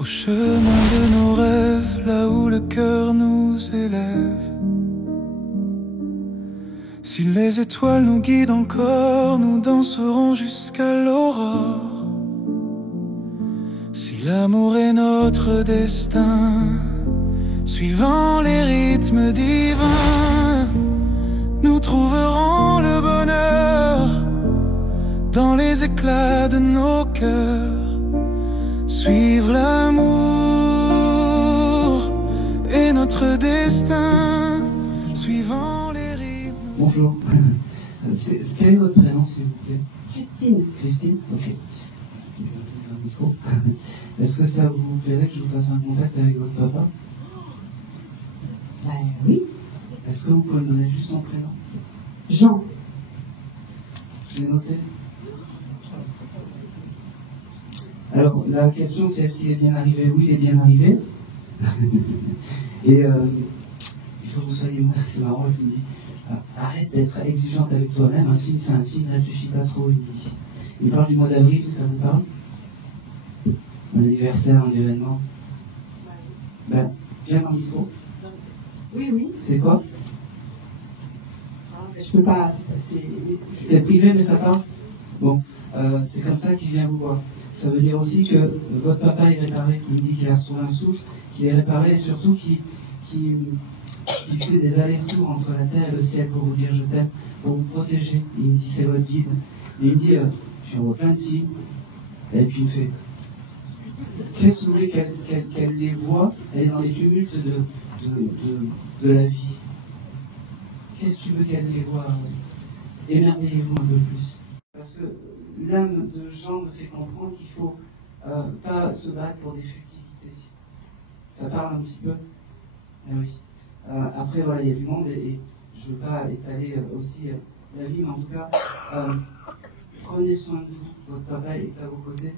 Au chemin de nos rêves, là où le cœur nous élève. Si les étoiles nous guident encore, nous danserons jusqu'à l'aurore. Si l'amour est notre destin, suivant les rythmes divins, nous trouverons le bonheur dans les éclats de nos cœurs. Suivre l'amour et notre destin, suivant les rythmes. Bonjour. Quel est votre prénom, s'il vous plaît? Christine. Christine? Ok. Je vais ouvrir le micro. Est-ce que ça vous plairait que je vous fasse un contact avec votre papa? Oui. Est-ce que vous pouvez me donner juste son prénom? Jean. Je l'ai noté. Alors, la question c'est est-ce qu'il est bien arrivé? Oui, il est bien arrivé. Et il faut que vous soyez moi, c'est marrant parce qu'il me dit arrête d'être exigeante avec toi-même, un signe c'est un signe, ne réfléchis pas trop, il me dit. Il parle du mois d'avril, ça vous parle? Un anniversaire, un événement? Ben, viens dans le micro. Oui, oui. C'est quoi? Mais je peux pas. C'est privé, mais ça parle? Bon, c'est comme ça qu'il vient vous voir. Ça veut dire aussi que votre papa est réparé. Il me dit qu'il a retrouvé un souffle, qu'il est réparé et surtout qu'il fait des allers-retours entre la terre et le ciel pour vous dire je t'aime, pour vous protéger. Il me dit c'est votre guide. Et il me dit je vois plein de signes. Et puis il me fait qu'est-ce que vous voulez qu'elle les voie? Elle est dans les tumultes de la vie. Qu'est-ce que tu veux qu'elle les voie? Émerveillez-vous un peu plus. Parce que l'âme de Jean me fait comprendre qu'il ne faut pas se battre pour des futilités. Ça parle un petit peu? Eh oui. Après, voilà, il y a du monde et je ne veux pas étaler aussi la vie, mais en tout cas, prenez soin de vous. Votre papa est à vos côtés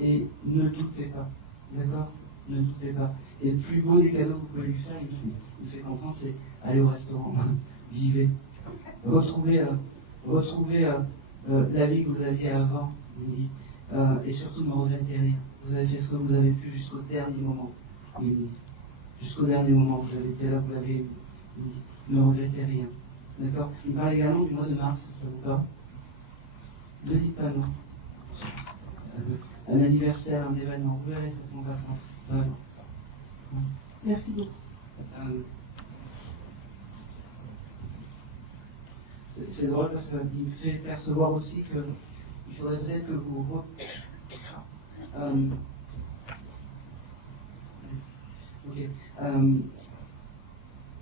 et ne doutez pas. D'accord? Ne doutez pas. Et le plus beau des cadeaux que vous pouvez lui faire, il me fait comprendre, c'est aller au restaurant, vivez. Retrouvez la vie que vous aviez avant, il me dit, et surtout ne regrettez rien. Vous avez fait ce que vous avez pu jusqu'au dernier moment, il me dit. Jusqu'au dernier moment, vous avez été là, vous l'avez eu. Il me dit, ne regrettez rien. D'accord? Il me parle également du mois de mars, ça vous parle? Ne dites pas non. Un anniversaire, un événement, vous verrez, ça prendra sens. Vraiment. Merci beaucoup. C'est drôle parce qu'il me fait percevoir aussi qu'il faudrait peut-être que vous...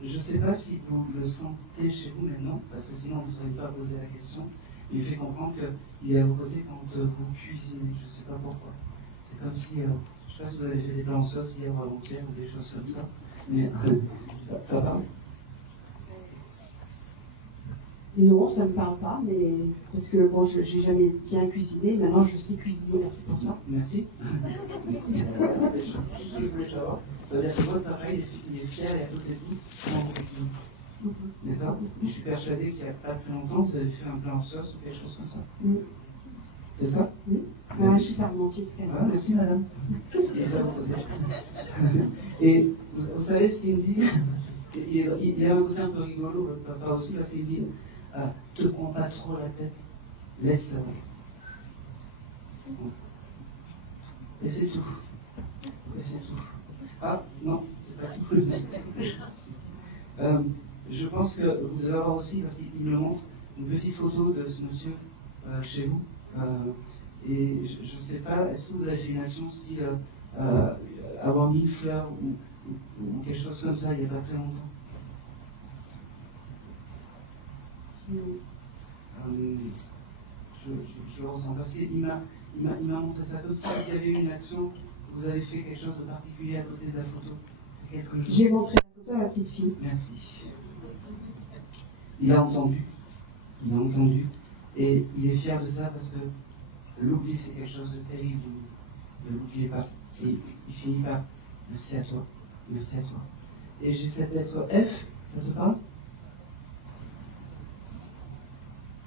je ne sais pas si vous le sentez chez vous maintenant, parce que sinon vous n'auriez pas posé la question. Il me fait comprendre qu'il est à vos côtés quand vous cuisinez. Je ne sais pas pourquoi. C'est comme si, je ne sais pas si vous avez fait des plats en sauce hier ou avant-hier ou des choses comme ça, mais ça parle. Non, ça ne me parle pas, mais parce que bon, je n'ai jamais bien cuisiné. Maintenant, je sais cuisiner, merci pour ça. Merci. Merci. C'est tout ce que je voulais savoir. Ça veut dire que votre papa, il est fier et à côté de vous, comment vous cuisinez. D'accord? Je suis persuadé qu'il n'y a pas très longtemps, vous avez fait un plat en sauce ou quelque chose comme ça. C'est ça? Oui. Je suis parmentier très bien. Merci madame. Il est à vos côtés. Et vous savez ce qu'il me dit? Il y a un côté un peu rigolo, votre papa aussi, parce qu'il dit te prends pas trop la tête, laisse. Et c'est tout. Et c'est tout. Ah, non, c'est pas tout. Je pense que vous devez avoir aussi, parce qu'il me le montre, une petite photo de ce monsieur chez vous. Et je ne sais pas, est-ce que vous avez fait une action style avoir mis une fleur ou quelque chose comme ça il n'y a pas très longtemps? Je le ressens parce qu'il m'a montré ça comme ça. Il y avait une action, vous avez fait quelque chose de particulier à côté de la photo. C'est quelque chose. J'ai montré la photo à ma petite fille. Merci. Il a entendu. Il a entendu. Et il est fier de ça parce que l'oubli c'est quelque chose de terrible. Ne l'oubliez pas. Et il finit par merci à toi. Merci à toi. Et j'ai cette lettre F, ça te parle?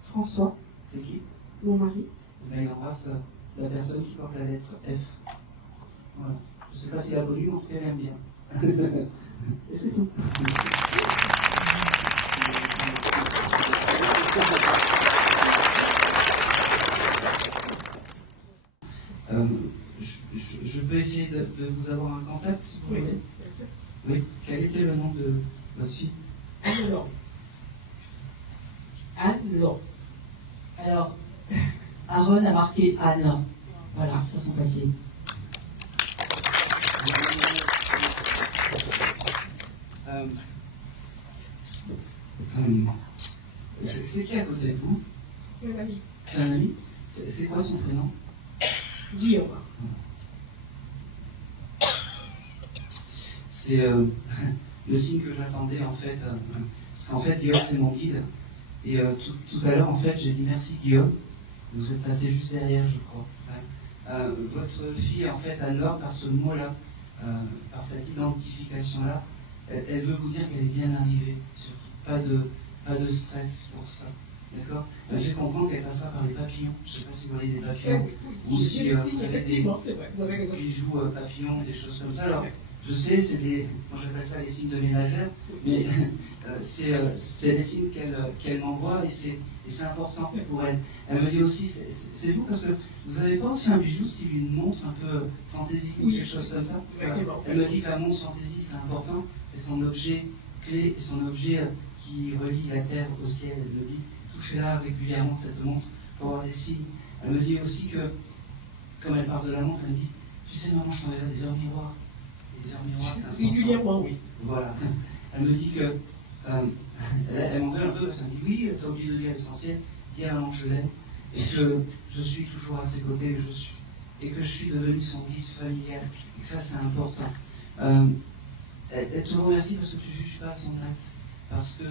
François. C'est qui? Mon mari. Il embrasse la personne qui porte la lettre F. Voilà. Je ne sais pas s'il a connu, mais en tout cas, elle aime bien. Et c'est tout. Je peux essayer de vous avoir un contact, si vous voulez. Bien sûr. Oui. Quel était le nom de votre fille? Anne-Laure. Anne-Laure. Alors, Aaron a marqué Anne, voilà, sur son papier. C'est qui à côté de vous? Un ami. C'est un ami? C'est quoi son prénom? Guillaume. C'est le signe que j'attendais en fait. Parce qu'en fait, Guillaume, c'est mon guide. Et tout à l'heure, en fait, j'ai dit merci Guillaume. Vous êtes passé juste derrière, je crois. Ouais. Votre fille, en fait, Anne-Laure, par ce mot-là, par cette identification-là, elle veut vous dire qu'elle est bien arrivée. Surtout, pas de stress pour ça. D'accord? Elle fait comprendre qu'elle passera par les papillons. Je ne sais pas si vous voyez des papillons. Ou si effectivement, c'est vrai, vous avez raison. bijoux papillons, des choses comme ça. Alors, je sais, c'est des, moi j'appelle ça les signes de ménagère, mais c'est des signes qu'elle m'envoie et c'est important pour elle. Elle me dit aussi, c'est vous parce que vous n'avez pas aussi un bijou style une montre un peu fantaisie ou quelque chose comme ça? Voilà. Elle me dit que la montre fantaisie c'est important, c'est son objet clé, son objet qui relie la terre au ciel. Elle me dit, touchez-la régulièrement cette montre pour avoir des signes. Elle me dit aussi que, comme elle parle de la montre, elle me dit, tu sais maman, je t'enverrai des heures miroirs. Régulièrement, oui. Voilà. Elle me dit que. Elle m'engueule un peu parce qu'elle me dit oui, tu as oublié de dire l'essentiel, dis à maman que je l'aime, et que je suis toujours à ses côtés, et que je suis devenu son guide familial, et que ça c'est important. Elle te remercie parce que tu ne juges pas son acte, parce que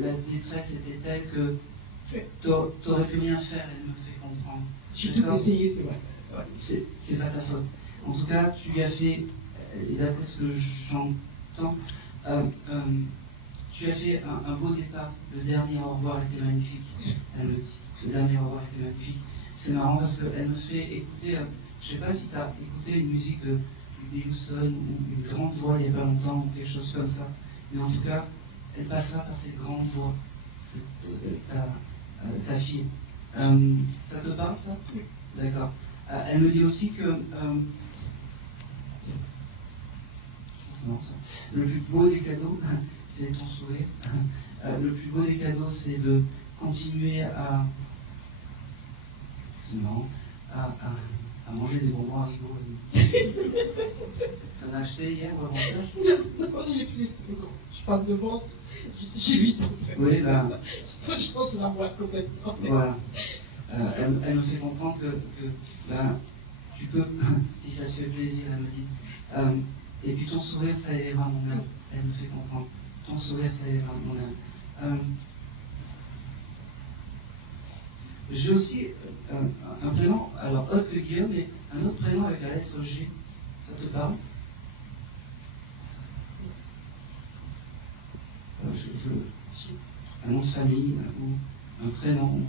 la détresse était telle que tu n'aurais pu rien faire, elle me fait comprendre. J'ai tout essayé, c'est vrai. C'est pas ta faute. En tout cas, tu lui as fait, et d'après ce que j'entends, tu as fait un beau départ. Le dernier au revoir était magnifique, elle me dit. Le dernier au revoir était magnifique. C'est marrant parce qu'elle me fait écouter, je ne sais pas si tu as écouté une musique de Whitney Houston ou une grande voix il n'y a pas longtemps ou quelque chose comme ça. Mais en tout cas, elle passera par ces grandes voix, ta fille. Ça te parle ça? Oui. D'accord. Elle me dit aussi que le plus beau des cadeaux, c'est ton sourire. Le plus beau des cadeaux, c'est de continuer à manger des bonbons Haribo. T'en as acheté hier ou avant-hier? Non, j'ai plus. Je passe devant, j'ai 8 en fait. Oui, ben. Je pense que la boîte complètement. Voilà. Elle me fait comprendre que ben, tu peux, si ça te fait plaisir, elle me dit. Et puis ton sourire, ça élèvera mon âme. Elle me fait comprendre. Ton sourire, ça élèvera mon âme. J'ai aussi un prénom, alors autre que Guillaume, mais un autre prénom avec la lettre G. Ça te parle? Un nom de famille, ou un prénom,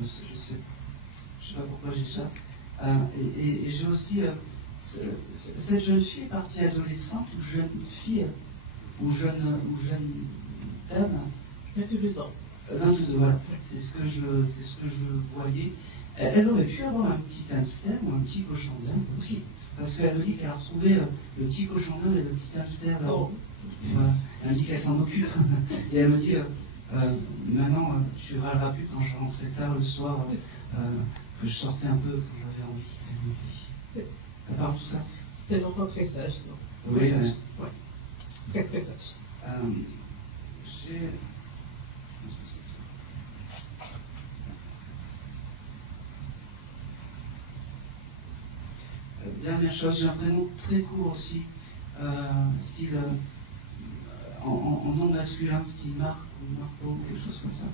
je sais pas pourquoi j'ai ça. Et j'ai aussi cette jeune fille partie adolescente ou jeune fille ou jeune dame. 22 ans. 22, voilà. C'est ce que je voyais. Elle aurait pu avoir un petit hamster ou un petit cochon d'Inde aussi. Parce qu'elle me dit qu'elle a retrouvé le petit cochon d'Inde et le petit hamster là. Oh. Voilà. Elle me dit qu'elle s'en occupe. Et elle me dit maintenant, tu râleras plus quand je rentrais tard le soir, que je sortais un peu quand j'avais envie. Elle me dit. Ça parle tout ça? C'était un enfant très sage, non? Oui, très sage. Ouais. Très très sage. Dernière chose, j'ai un prénom très court aussi, style en nom masculin, style Marc ou Marco, quelque chose comme ça.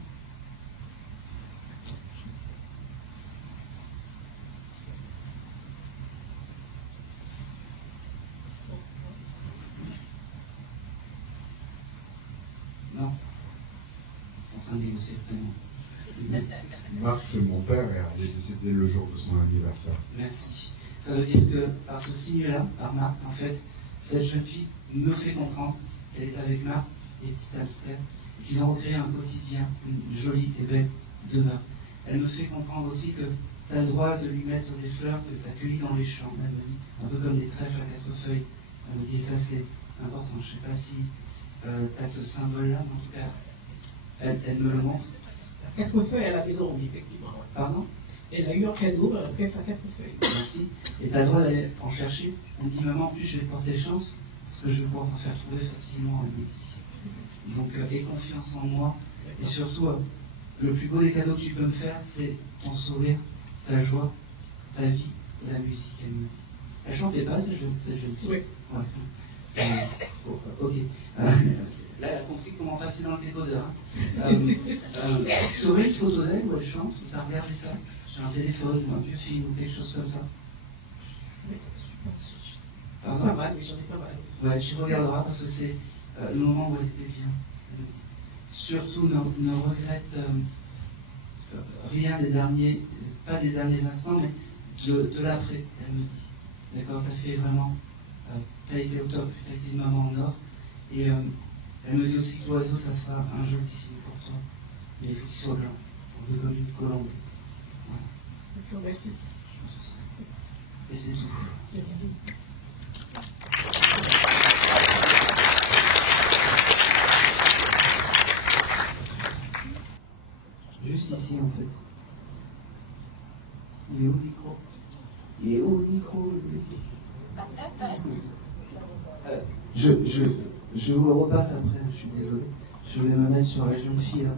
Non? C'est en train de négocier le prénom. Marc, c'est mon père et elle est décédée le jour de son anniversaire. Merci. Ça veut dire que par ce signe-là, par Marc, en fait, cette jeune fille me fait comprendre qu'elle est avec Marc et petit hamster, et qu'ils ont recréé un quotidien, une jolie et belle demeure. Elle me fait comprendre aussi que tu as le droit de lui mettre des fleurs que tu as cueillies dans les champs. Elle me dit, un peu comme des trèfles à 4 feuilles. Elle me dit, ça c'est important. Je ne sais pas si tu as ce symbole-là, mais en tout cas, elle me le montre. 4 feuilles à la maison, oui, effectivement. Pardon? Elle a eu un cadeau, un trèfle à 4 feuilles. Merci. Et tu as le droit d'aller en chercher. Elle me dit, maman, en plus je vais te porter chance, parce que je vais pouvoir t'en faire trouver facilement. Elle me dit. Donc, aie confiance en moi. Et surtout, le plus beau des cadeaux que tu peux me faire, c'est ton sourire, ta joie, ta vie et la musique. Elle me dit. Elle chantait pas, cette jeune fille? Oui. Ouais. Ok. Là, elle a compris comment passer dans le décodeur. Tu aurais une photo d'elle où elle chante, tu as regardé ça sur un téléphone ou un vieux film ou quelque chose comme ça? Pardon? Pas mal, mais j'en ai pas mal. Ouais, tu regarderas parce que c'est le moment où elle était bien. Surtout, ne regrette rien des derniers, pas des derniers instants, mais de l'après, elle me dit. D'accord, t'as fait vraiment, t'as été au top, t'as été une maman en or. Et elle me dit aussi que l'oiseau, ça sera un joli signe pour toi. Mais il faut qu'il soit blanc, un peu comme une colombe. Voilà. D'accord, merci. Et c'est tout. Merci. Juste ici, en fait. Il est où le micro? Il est où le micro? Je vous le repasse après, je suis désolé. Je vais me mettre sur la jeune fille là.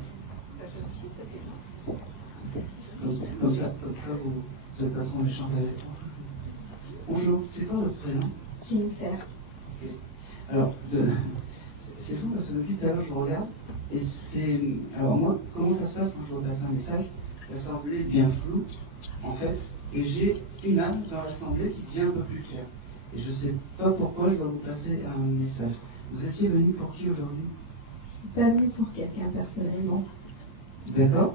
Comme ça, vous êtes pas trop méchante avec moi. Bonjour, c'est quoi votre prénom? Jennifer. Okay. Alors, c'est tout parce que depuis tout à l'heure je vous regarde. Et c'est. Alors moi, comment ça se passe quand je repasse un message? L'assemblée est bien floue, en fait, et j'ai une âme dans l'assemblée qui devient un peu plus claire. Et je ne sais pas pourquoi je dois vous passer un message. Vous étiez venu pour qui aujourd'hui? Pas venu pour quelqu'un personnellement, D'accord?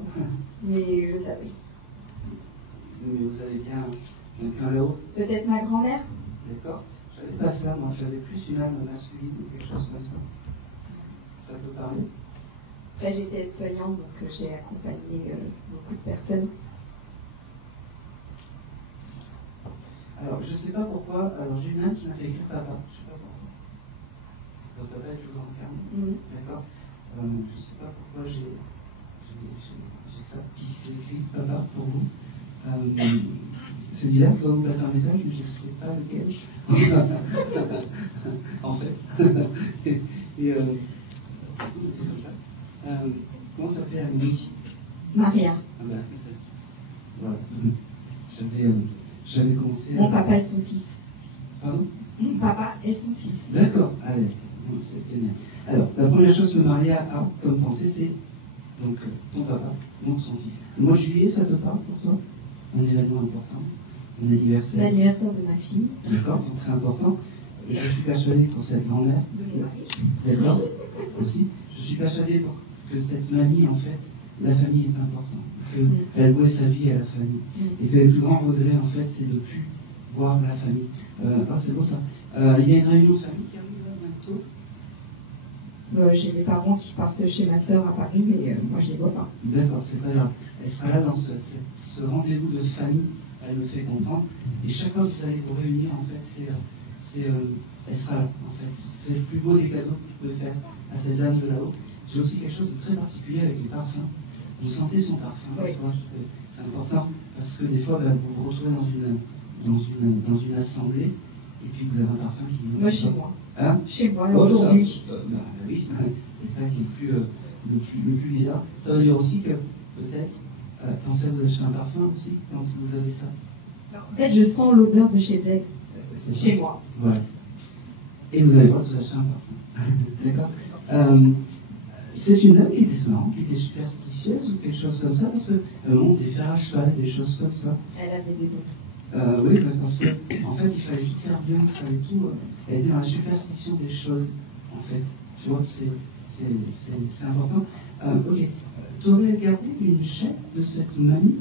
mais je savais. Mais vous avez bien quelqu'un là-haut? Peut-être ma grand-mère? D'accord? J'avais pas ça, moi, j'avais plus une âme masculine ou quelque chose comme ça. Ça peut parler? Après, j'étais aide-soignante, donc j'ai accompagné beaucoup de personnes. Alors, je ne sais pas pourquoi. Alors, j'ai une âme qui m'a fait écrire papa. Je ne sais pas pourquoi. Votre papa est toujours en carne. D'accord? Je ne sais pas pourquoi j'ai ça qui s'est écrit papa pour vous. C'est bizarre, je dois vous passer un message, mais je ne sais pas lequel. En fait. Et c'est cool, c'est comme ça. Comment s'appelait la musique? Maria. Ah ben, voilà. J'avais commencé. Mon papa et son fils. Pardon? Mon papa et son fils. D'accord, allez, c'est bien. Alors, la première chose que Maria a comme pensée, c'est donc ton papa, donc son fils. Le mois de juillet, ça te parle pour toi? Un événement important? Un anniversaire? L'anniversaire de ma fille. D'accord, donc c'est important. Je suis persuadé pour cette grand-mère. De mon mari. D'accord? Aussi. Je suis persuadé pour que cette mamie, en fait, la famille est importante. Qu'elle louait sa vie à la famille. Et que le plus grand regret, en fait, c'est de ne plus voir la famille. C'est beau ça. Il y a une réunion de famille qui arrive là bientôt? J'ai des parents qui partent chez ma sœur à Paris, mais moi je les vois pas. D'accord, c'est pas grave. Elle sera là dans ce rendez-vous de famille, elle me fait comprendre. Et chacun que vous allez vous réunir, en fait, elle sera là. En fait, c'est le plus beau des cadeaux que vous pouvez faire à cette dame de là-haut. J'ai aussi quelque chose de très particulier avec les parfums. Vous sentez son parfum, oui. C'est important parce que des fois, vous vous retrouvez dans une assemblée et puis vous avez un parfum qui... Moi chez moi. Hein? Chez moi, aujourd'hui. Oui, c'est ça qui est le plus bizarre. Ça veut dire aussi que peut-être, pensez à vous acheter un parfum aussi quand vous avez ça. En fait, je sens l'odeur de chez elle, chez moi. Voilà. Et vous avez le droit de vous acheter un parfum. D'accord? C'est une dame qui était marrante, qui était superstitieuse ou quelque chose comme ça, parce qu'elle monte des fers à cheval, des choses comme ça. Elle avait des dons. Oui, parce que en fait, il fallait tout faire bien, il fallait tout. Elle était dans la superstition des choses, en fait. Tu vois, c'est important. Ok. Tu aurais gardé une chaîne de cette mamie?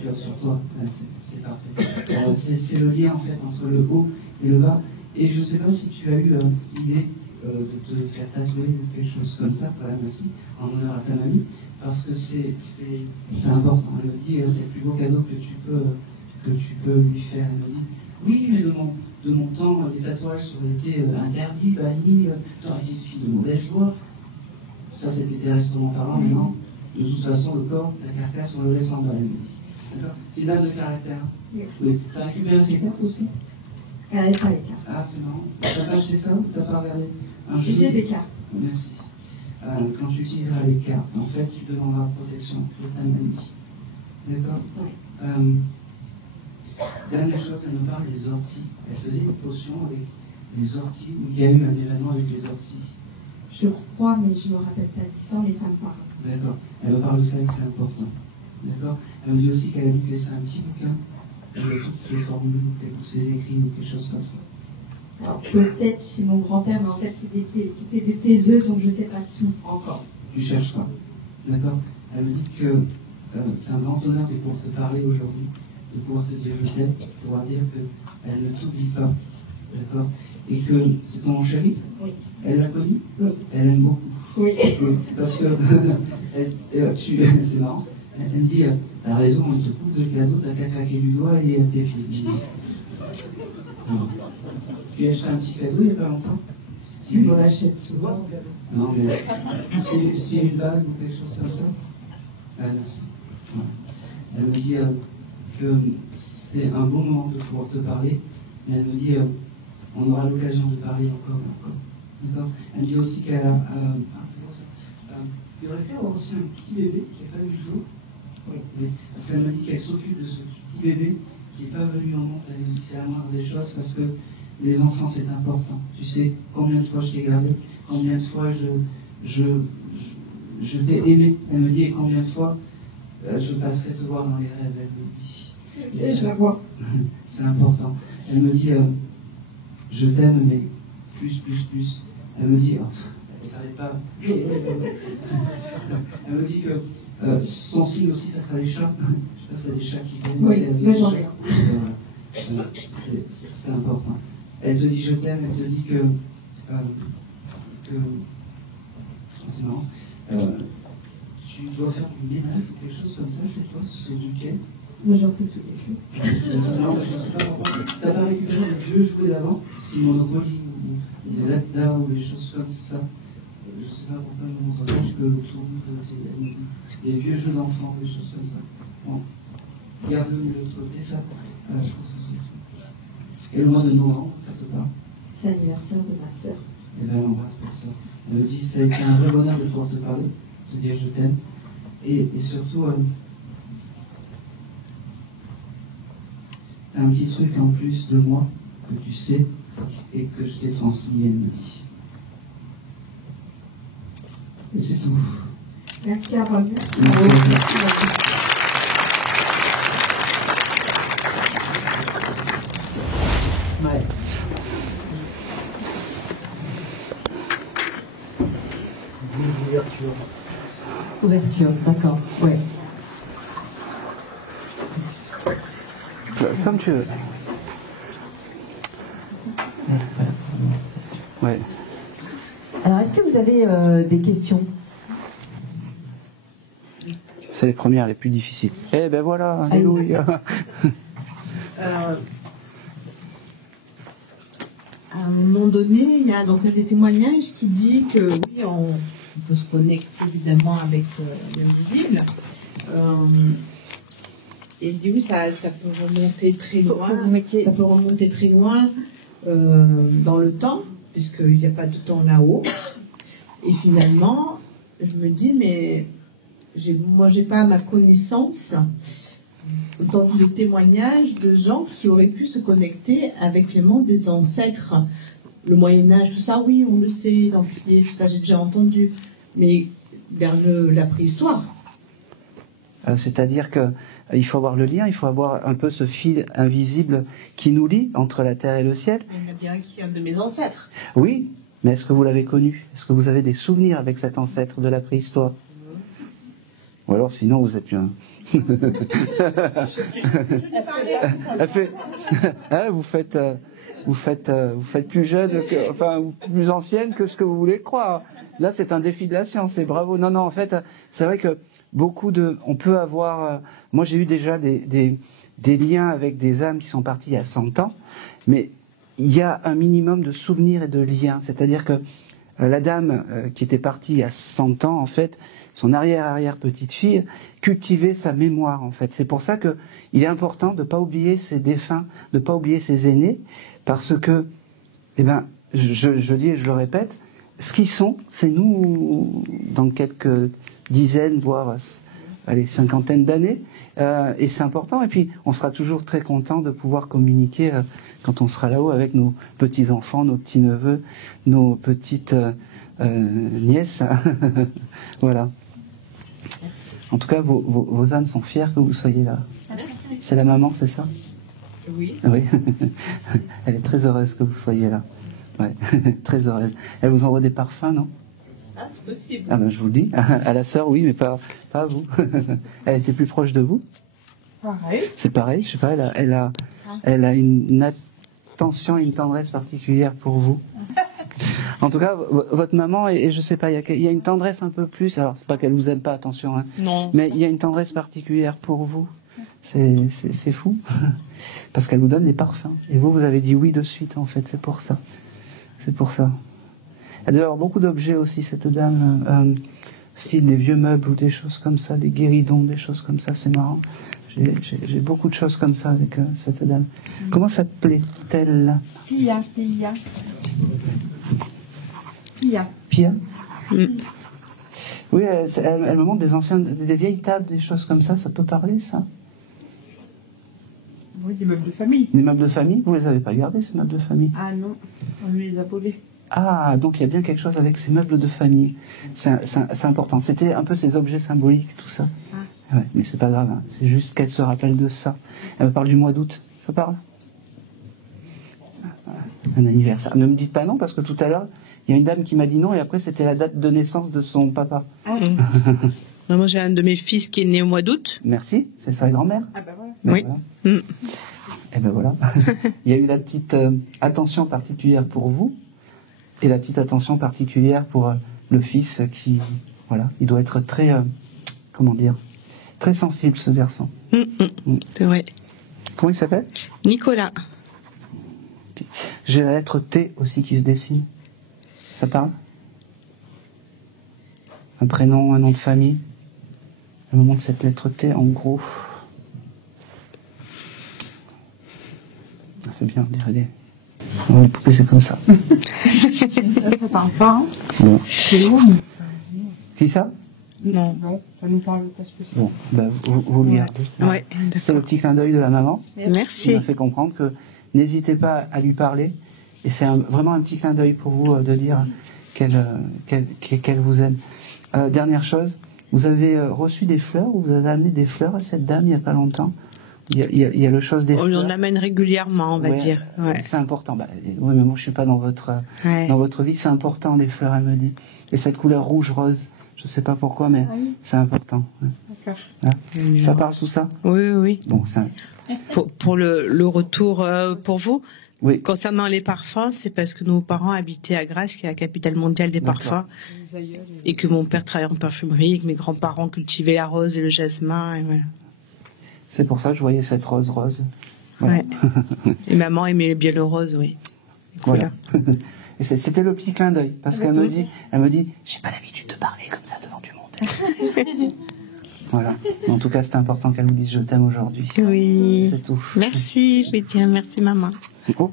Tu as sur toi. C'est parfait. C'est le lien en fait entre le haut et le bas. Et je ne sais pas si tu as eu l'idée de te faire tatouer ou quelque chose comme ça, voilà, merci, en honneur à ta mamie, parce que c'est important. Elle me dit c'est le plus beau cadeau que tu peux lui faire. Elle me dit oui, mais de mon temps, les tatouages auraient été interdits, bannis, tu aurais été une fille de mauvaise joie. Ça, c'était terrestrement parlant, mais non. De toute façon, le corps, la carcasse, on le laisse en bas, elle me dit. D'accord? C'est là de caractère. Oui. Tu as récupéré ces cartes aussi? Elle n'avait pas les cartes. Ah, c'est marrant. Tu n'as pas acheté ça ou tu n'as pas regardé un jeu? J'ai des cartes. Merci. Quand tu utiliseras les cartes, en fait, tu demanderas protection de ta mamie. D'accord? Oui. Dernière chose, elle me parle des orties. Elle faisait une potion avec les orties, où il y a eu un événement avec les orties. Je crois, mais je ne me rappelle pas l'histoire, mais ça me parle. D'accord. Elle me parle de ça et que c'est important. D'accord. Elle me dit aussi qu'elle a dû laisser un petit bouquin avec toutes ses formules, tous ses écrits ou quelque chose comme ça. Alors peut-être chez mon grand-père, mais en fait c'était des taiseux, donc je ne sais pas tout encore. Tu chercheras. D'accord. Elle me dit que c'est un grand honneur de pouvoir te parler aujourd'hui, de pouvoir te dire je t'aime, de pouvoir dire qu'elle ne t'oublie pas. D'accord. Et que c'est ton chéri. Oui. Elle l'a connu. Oui. Elle aime beaucoup. Oui. Parce que c'est marrant. Elle me dit t'as raison, on te coupe de cadeau, t'as qu'à claquer du doigt et à tes pieds. Non. Tu as acheté un petit cadeau il n'y a pas longtemps? Tu m'en achètes souvent. Non, mais c'est une bague ou quelque chose comme ça? Ah, merci. Ouais. Elle me dit que c'est un bon moment de pouvoir te parler, mais elle me dit on aura l'occasion de parler encore et encore. D'accord. Elle me dit aussi qu'elle a. Il aurait pu avoir aussi un petit bébé qui n'a pas vu le jour. Oui. Parce qu'elle m'a dit qu'elle s'occupe de ce petit bébé qui n'est pas venu au monde. Elle me dit c'est la moindre des choses parce que les enfants c'est important. Tu sais combien de fois je t'ai gardé, combien de fois je t'ai aimé. Elle me dit et combien de fois je passerai te voir dans les rêves. Elle me dit. Je la vois. C'est important. Elle me dit je t'aime mais plus. Elle me dit elle ne savait pas. Elle me dit que son signe aussi, ça sera les chats. Je sais pas si c'est des chats qui viennent. Oui, mais j'en ai un. C'est important. Elle te dit je t'aime, elle te dit que c'est marrant. Tu dois faire du ménage ou quelque chose comme ça chez toi ce week-end. Moi j'en fais tous les jours. Non, je ne sais pas pourquoi. Tu n'as pas récupéré les vieux jouets d'avant, style Monopoly ou des Dada ou des choses comme ça. Je ne sais pas pourquoi ils montrent ça, parce que le trouve, des vieux jeux d'enfants, des choses comme ça. Bon, garde-le de l'autre côté, ça, je pense aussi. Et le mois de novembre, ça te parle? C'est l'anniversaire de ma sœur. Et bien, elle embrasse ta sœur. Elle me dit, ça a été un vrai bonheur de pouvoir te parler, te dire je t'aime. Et surtout, t'as un petit truc en plus de moi que tu sais et que je t'ai transmis, elle me dit. Et c'est tout. Merci à vous. Merci. Ouais. Ouverture, d'accord, ouais. Comme tu veux. Ouais. Alors, est-ce que vous avez des questions? C'est les premières, les plus difficiles. Eh ben voilà, alléluia. À un moment donné, il y a donc des témoignages qui disent que oui, on peut se connecter évidemment avec l'invisible. Et il dit oui, ça peut remonter très loin. Ça peut remonter très loin dans le temps, puisqu'il n'y a pas de temps là-haut. Et finalement, je me dis, mais moi, j'ai pas à ma connaissance autant de témoignages de gens qui auraient pu se connecter avec le monde des ancêtres. Le Moyen-Âge, tout ça, oui, on le sait, l'Antiquité, tout ça, j'ai déjà entendu. Mais vers la préhistoire. C'est-à-dire qu'il faut avoir le lien, il faut avoir un peu ce fil invisible qui nous lie entre la terre et le ciel. Il y en a bien qui est un de mes ancêtres. Oui, mais est-ce que vous l'avez connu? Est-ce que vous avez des souvenirs avec cet ancêtre de la préhistoire? Ou alors sinon vous êtes bien. Elle fait, hein, vous faites plus jeune, ou plus ancienne que ce que vous voulez croire. Là, c'est un défi de la science, et bravo. Non, en fait, c'est vrai que on peut avoir. Moi, j'ai eu déjà des liens avec des âmes qui sont parties il y a 100 ans, mais il y a un minimum de souvenirs et de liens. C'est-à-dire que la dame qui était partie il y a 100 ans, en fait, son arrière-petite-fille cultivait sa mémoire, en fait. C'est pour ça que il est important de ne pas oublier ses défunts, de ne pas oublier ses aînés, parce que, je dis et je le répète, ce qu'ils sont, c'est nous dans quelques dizaines, voire cinquantaines d'années, et c'est important. Et puis, on sera toujours très content de pouvoir communiquer quand on sera là-haut avec nos petits-enfants, nos petits-neveux, nos petites nièces. Voilà. En tout cas, vos âmes sont fières que vous soyez là. C'est la maman, c'est ça? Oui. Oui. Elle est très heureuse que vous soyez là. Ouais. Très heureuse. Elle vous envoie des parfums, non? Ah, c'est possible. Ah ben, je vous le dis. À la sœur, oui, mais pas à vous. Elle était plus proche de vous? Pareil. C'est pareil, je sais pas, elle a une attention, une tendresse particulière pour vous. En tout cas, votre maman, et je sais pas, il y a une tendresse un peu plus, alors c'est pas qu'elle vous aime pas, attention, hein, Non. mais il y a une tendresse particulière pour vous. C'est fou. Parce qu'elle vous donne des parfums. Et vous avez dit oui de suite, en fait, c'est pour ça. C'est pour ça. Elle doit avoir beaucoup d'objets aussi, cette dame, style des vieux meubles ou des choses comme ça, des guéridons, des choses comme ça, c'est marrant. J'ai beaucoup de choses comme ça avec cette dame. Comment s'appelait-elle? Pia. Pia. Oui, elle me montre des vieilles tables, des choses comme ça peut parler, ça? Oui, des meubles de famille. Des meubles de famille? Vous les avez pas gardés, ces meubles de famille? Ah non, on lui les a volés. Ah, donc il y a bien quelque chose avec ces meubles de famille. C'est important. C'était un peu ces objets symboliques, tout ça. Ah. Ouais, mais c'est pas grave, hein. C'est juste qu'elle se rappelle de ça. Elle me parle du mois d'août. Ça parle? Un anniversaire. Ne me dites pas non, parce que tout à l'heure, il y a une dame qui m'a dit non, et après c'était la date de naissance de son papa. Ah. Non, moi j'ai un de mes fils qui est né au mois d'août. Merci, c'est sa grand-mère? Ah bah voilà. Oui. Voilà. Et ben voilà. Il y a eu la petite attention particulière pour vous, et la petite attention particulière pour le fils qui, voilà, il doit être très, très sensible, ce garçon. C'est vrai. Comment il s'appelle? Nicolas. J'ai la lettre T aussi qui se dessine. Ça parle? Un prénom, un nom de famille. Elle me montre cette lettre T en gros. C'est bien, on dirait des... les poupées, c'est comme ça. Ça parle pas, hein? Bon. C'est lourd. Qui ça? Non. Non, ça nous parle pas spécialement. Bon, vous le gardez. Ouais. C'était le petit clin d'œil de la maman. Merci. Qui m'a fait comprendre que n'hésitez pas à lui parler. Et c'est vraiment un petit clin d'œil pour vous de dire qu'elle vous aime. Dernière chose, vous avez reçu des fleurs, ou vous avez amené des fleurs à cette dame il n'y a pas longtemps? Il y a le chose des fleurs. On en amène régulièrement, on va dire. Ouais. C'est important. Oui, mais moi je suis pas dans votre vie. C'est important, les fleurs, elle me dit. Et cette couleur rouge-rose, je sais pas pourquoi, mais c'est important. D'accord. Ça parle tout ça? Oui. Bon, ça. Pour le retour pour vous, oui. Concernant les parfums, c'est parce que nos parents habitaient à Grasse, qui est la capitale mondiale des parfums, et que mon père travaillait en parfumerie, et que mes grands-parents cultivaient la rose et le jasmin. Et voilà. C'est pour ça que je voyais cette rose. Voilà. Ouais. Et maman aimait bien le rose, oui. Voilà. Et c'était le petit clin d'œil, parce qu'elle me dit, j'ai pas l'habitude de parler comme ça devant du monde. Voilà. En tout cas, c'est important qu'elle vous dise je t'aime aujourd'hui. Oui. C'est tout. Merci, je vais dire merci maman. Oh.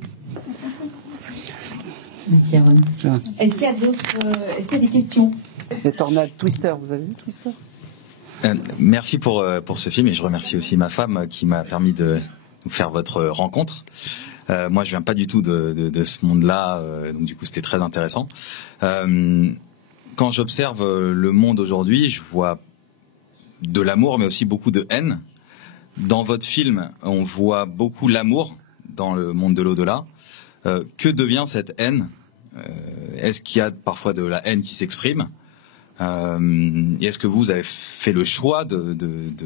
Merci Aaron. Est-ce qu'il y a des questions? Les tornades Twister, vous avez vu Twister? Merci pour ce film, et je remercie aussi ma femme qui m'a permis de faire votre rencontre. Moi, je viens pas du tout de ce monde-là, donc du coup, c'était très intéressant. Quand j'observe le monde aujourd'hui, je vois de l'amour, mais aussi beaucoup de haine. Dans votre film, on voit beaucoup l'amour dans le monde de l'au-delà. Que devient cette haine? Est-ce qu'il y a parfois de la haine qui s'exprime? Est-ce que vous avez fait le choix de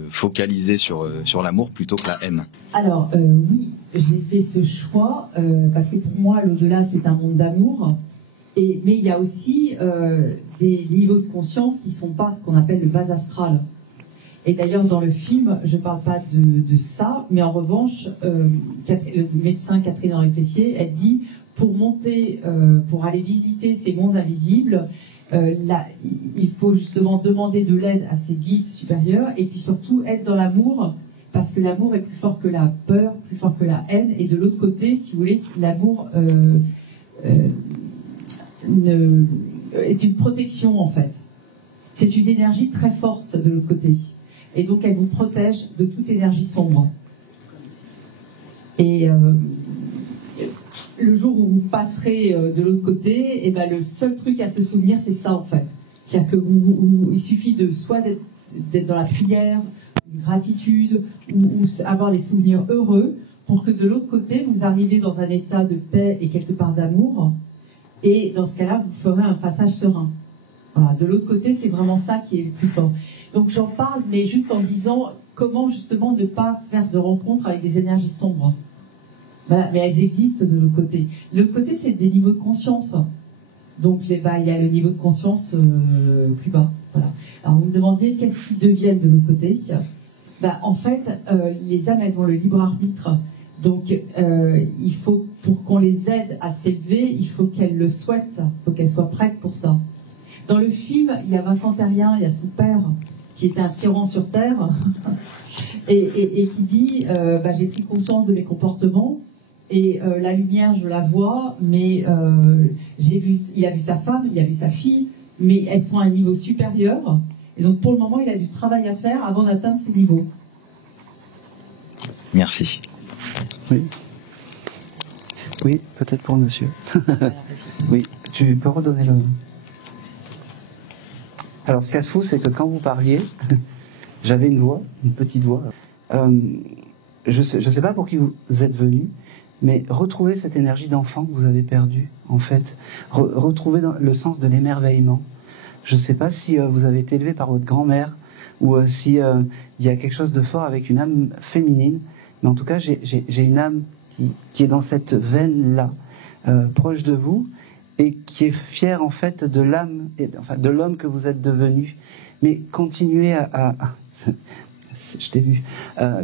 focaliser sur l'amour plutôt que la haine? Alors, oui, j'ai fait ce choix parce que pour moi, l'au-delà, c'est un monde d'amour. Mais il y a aussi des niveaux de conscience qui ne sont pas ce qu'on appelle le bas astral. Et d'ailleurs, dans le film, je ne parle pas de ça, mais en revanche, le médecin Catherine Henry-Plessier, elle dit, pour monter, pour aller visiter ces mondes invisibles, il faut justement demander de l'aide à ses guides supérieurs, et puis surtout être dans l'amour, parce que l'amour est plus fort que la peur, plus fort que la haine, et de l'autre côté, si vous voulez, l'amour est une protection, en fait. C'est une énergie très forte de l'autre côté. Et donc, elle vous protège de toute énergie sombre. Et le jour où vous passerez de l'autre côté, et ben, le seul truc à se souvenir, c'est ça, en fait. C'est-à-dire qu'il suffit de soit d'être dans la prière, une gratitude, ou avoir des souvenirs heureux, pour que de l'autre côté, vous arrivez dans un état de paix et quelque part d'amour. Et dans ce cas-là, vous ferez un passage serein. Voilà, de l'autre côté, c'est vraiment ça qui est le plus fort. Donc j'en parle, mais juste en disant comment justement ne pas faire de rencontres avec des énergies sombres. Voilà, mais elles existent de l'autre côté. De l'autre côté, c'est des niveaux de conscience. Donc il y a le niveau de conscience plus bas. Voilà. Alors vous me demandiez qu'est-ce qui deviennent de l'autre côté. En fait, les âmes, elles ont le libre arbitre. Donc il faut, pour qu'on les aide à s'élever, il faut qu'elles le souhaitent, il faut qu'elles soient prêtes pour ça. Dans le film, il y a Vincent Terrien, il y a son père, qui était un tyran sur Terre, et qui dit j'ai pris conscience de mes comportements, et la lumière, je la vois, mais il a vu sa femme, il a vu sa fille, mais elles sont à un niveau supérieur, et donc pour le moment, il a du travail à faire avant d'atteindre ces niveaux. Merci. Oui. Oui, peut-être pour le monsieur. Oui, tu peux redonner le... Alors, ce qu'il y a de fou, c'est que quand vous parliez, j'avais une voix, une petite voix. Je sais pas pour qui vous êtes venu, mais retrouvez cette énergie d'enfant que vous avez perdue, en fait. Retrouvez le sens de l'émerveillement. Je sais pas si vous avez été élevé par votre grand-mère, ou si il y a quelque chose de fort avec une âme féminine, mais en tout cas, j'ai une âme qui est dans cette veine-là, proche de vous, et qui est fière en fait de l'âme, enfin de l'homme que vous êtes devenu. Mais continuez je t'ai vu,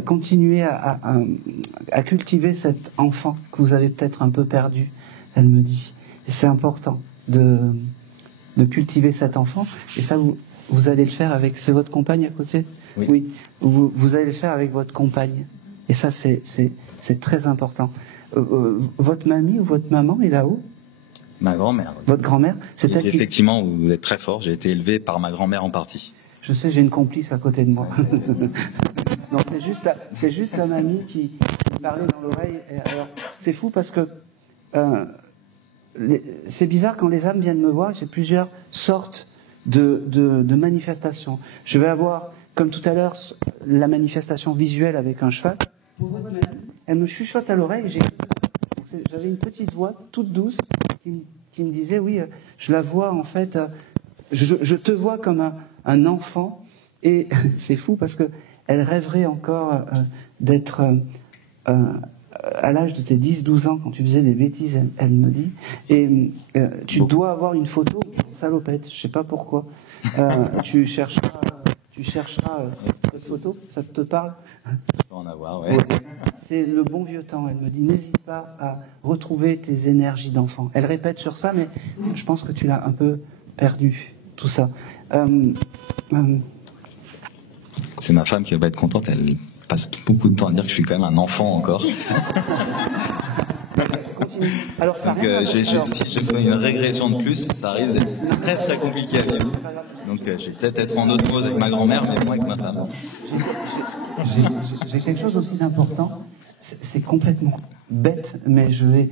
continuez à cultiver cet enfant que vous avez peut-être un peu perdu, elle me dit. Et c'est important de cultiver cet enfant, et ça vous allez le faire avec... C'est votre compagne à côté? Oui. Vous allez le faire avec votre compagne. Et ça, c'est très important. Votre mamie ou votre maman est là-haut? Ma grand-mère. Votre grand-mère? C'est elle qui... Effectivement, vous êtes très fort. J'ai été élevé par ma grand-mère en partie. Je sais, j'ai une complice à côté de moi. Non, c'est juste la mamie qui parlait dans l'oreille. Alors, c'est fou parce que c'est bizarre quand les âmes viennent me voir. J'ai plusieurs sortes de manifestations. Je vais avoir, comme tout à l'heure, la manifestation visuelle avec un cheval. Elle me chuchote à l'oreille. J'avais une petite voix toute douce qui me disait, oui, je la vois en fait, je te vois comme un enfant, et c'est fou parce que elle rêverait encore d'être à l'âge de tes 10-12 ans quand tu faisais des bêtises, elle me dit, et tu dois avoir une photo salopette, je sais pas pourquoi, tu chercheras cette photo, ça te parle? Je peux en avoir, ouais. C'est le bon vieux temps. Elle me dit, n'hésite pas à retrouver tes énergies d'enfant. Elle répète sur ça, mais je pense que tu l'as un peu perdu, tout ça. C'est ma femme qui va pas être contente. Elle passe beaucoup de temps à dire que je suis quand même un enfant encore. Alors, ça si je fais une régression de plus, ça risque d'être très très compliqué à vivre. Donc je vais peut-être être en osmose avec ma grand-mère, mais moins avec ma femme. J'ai quelque chose aussi d'important. C'est complètement bête, mais j'ai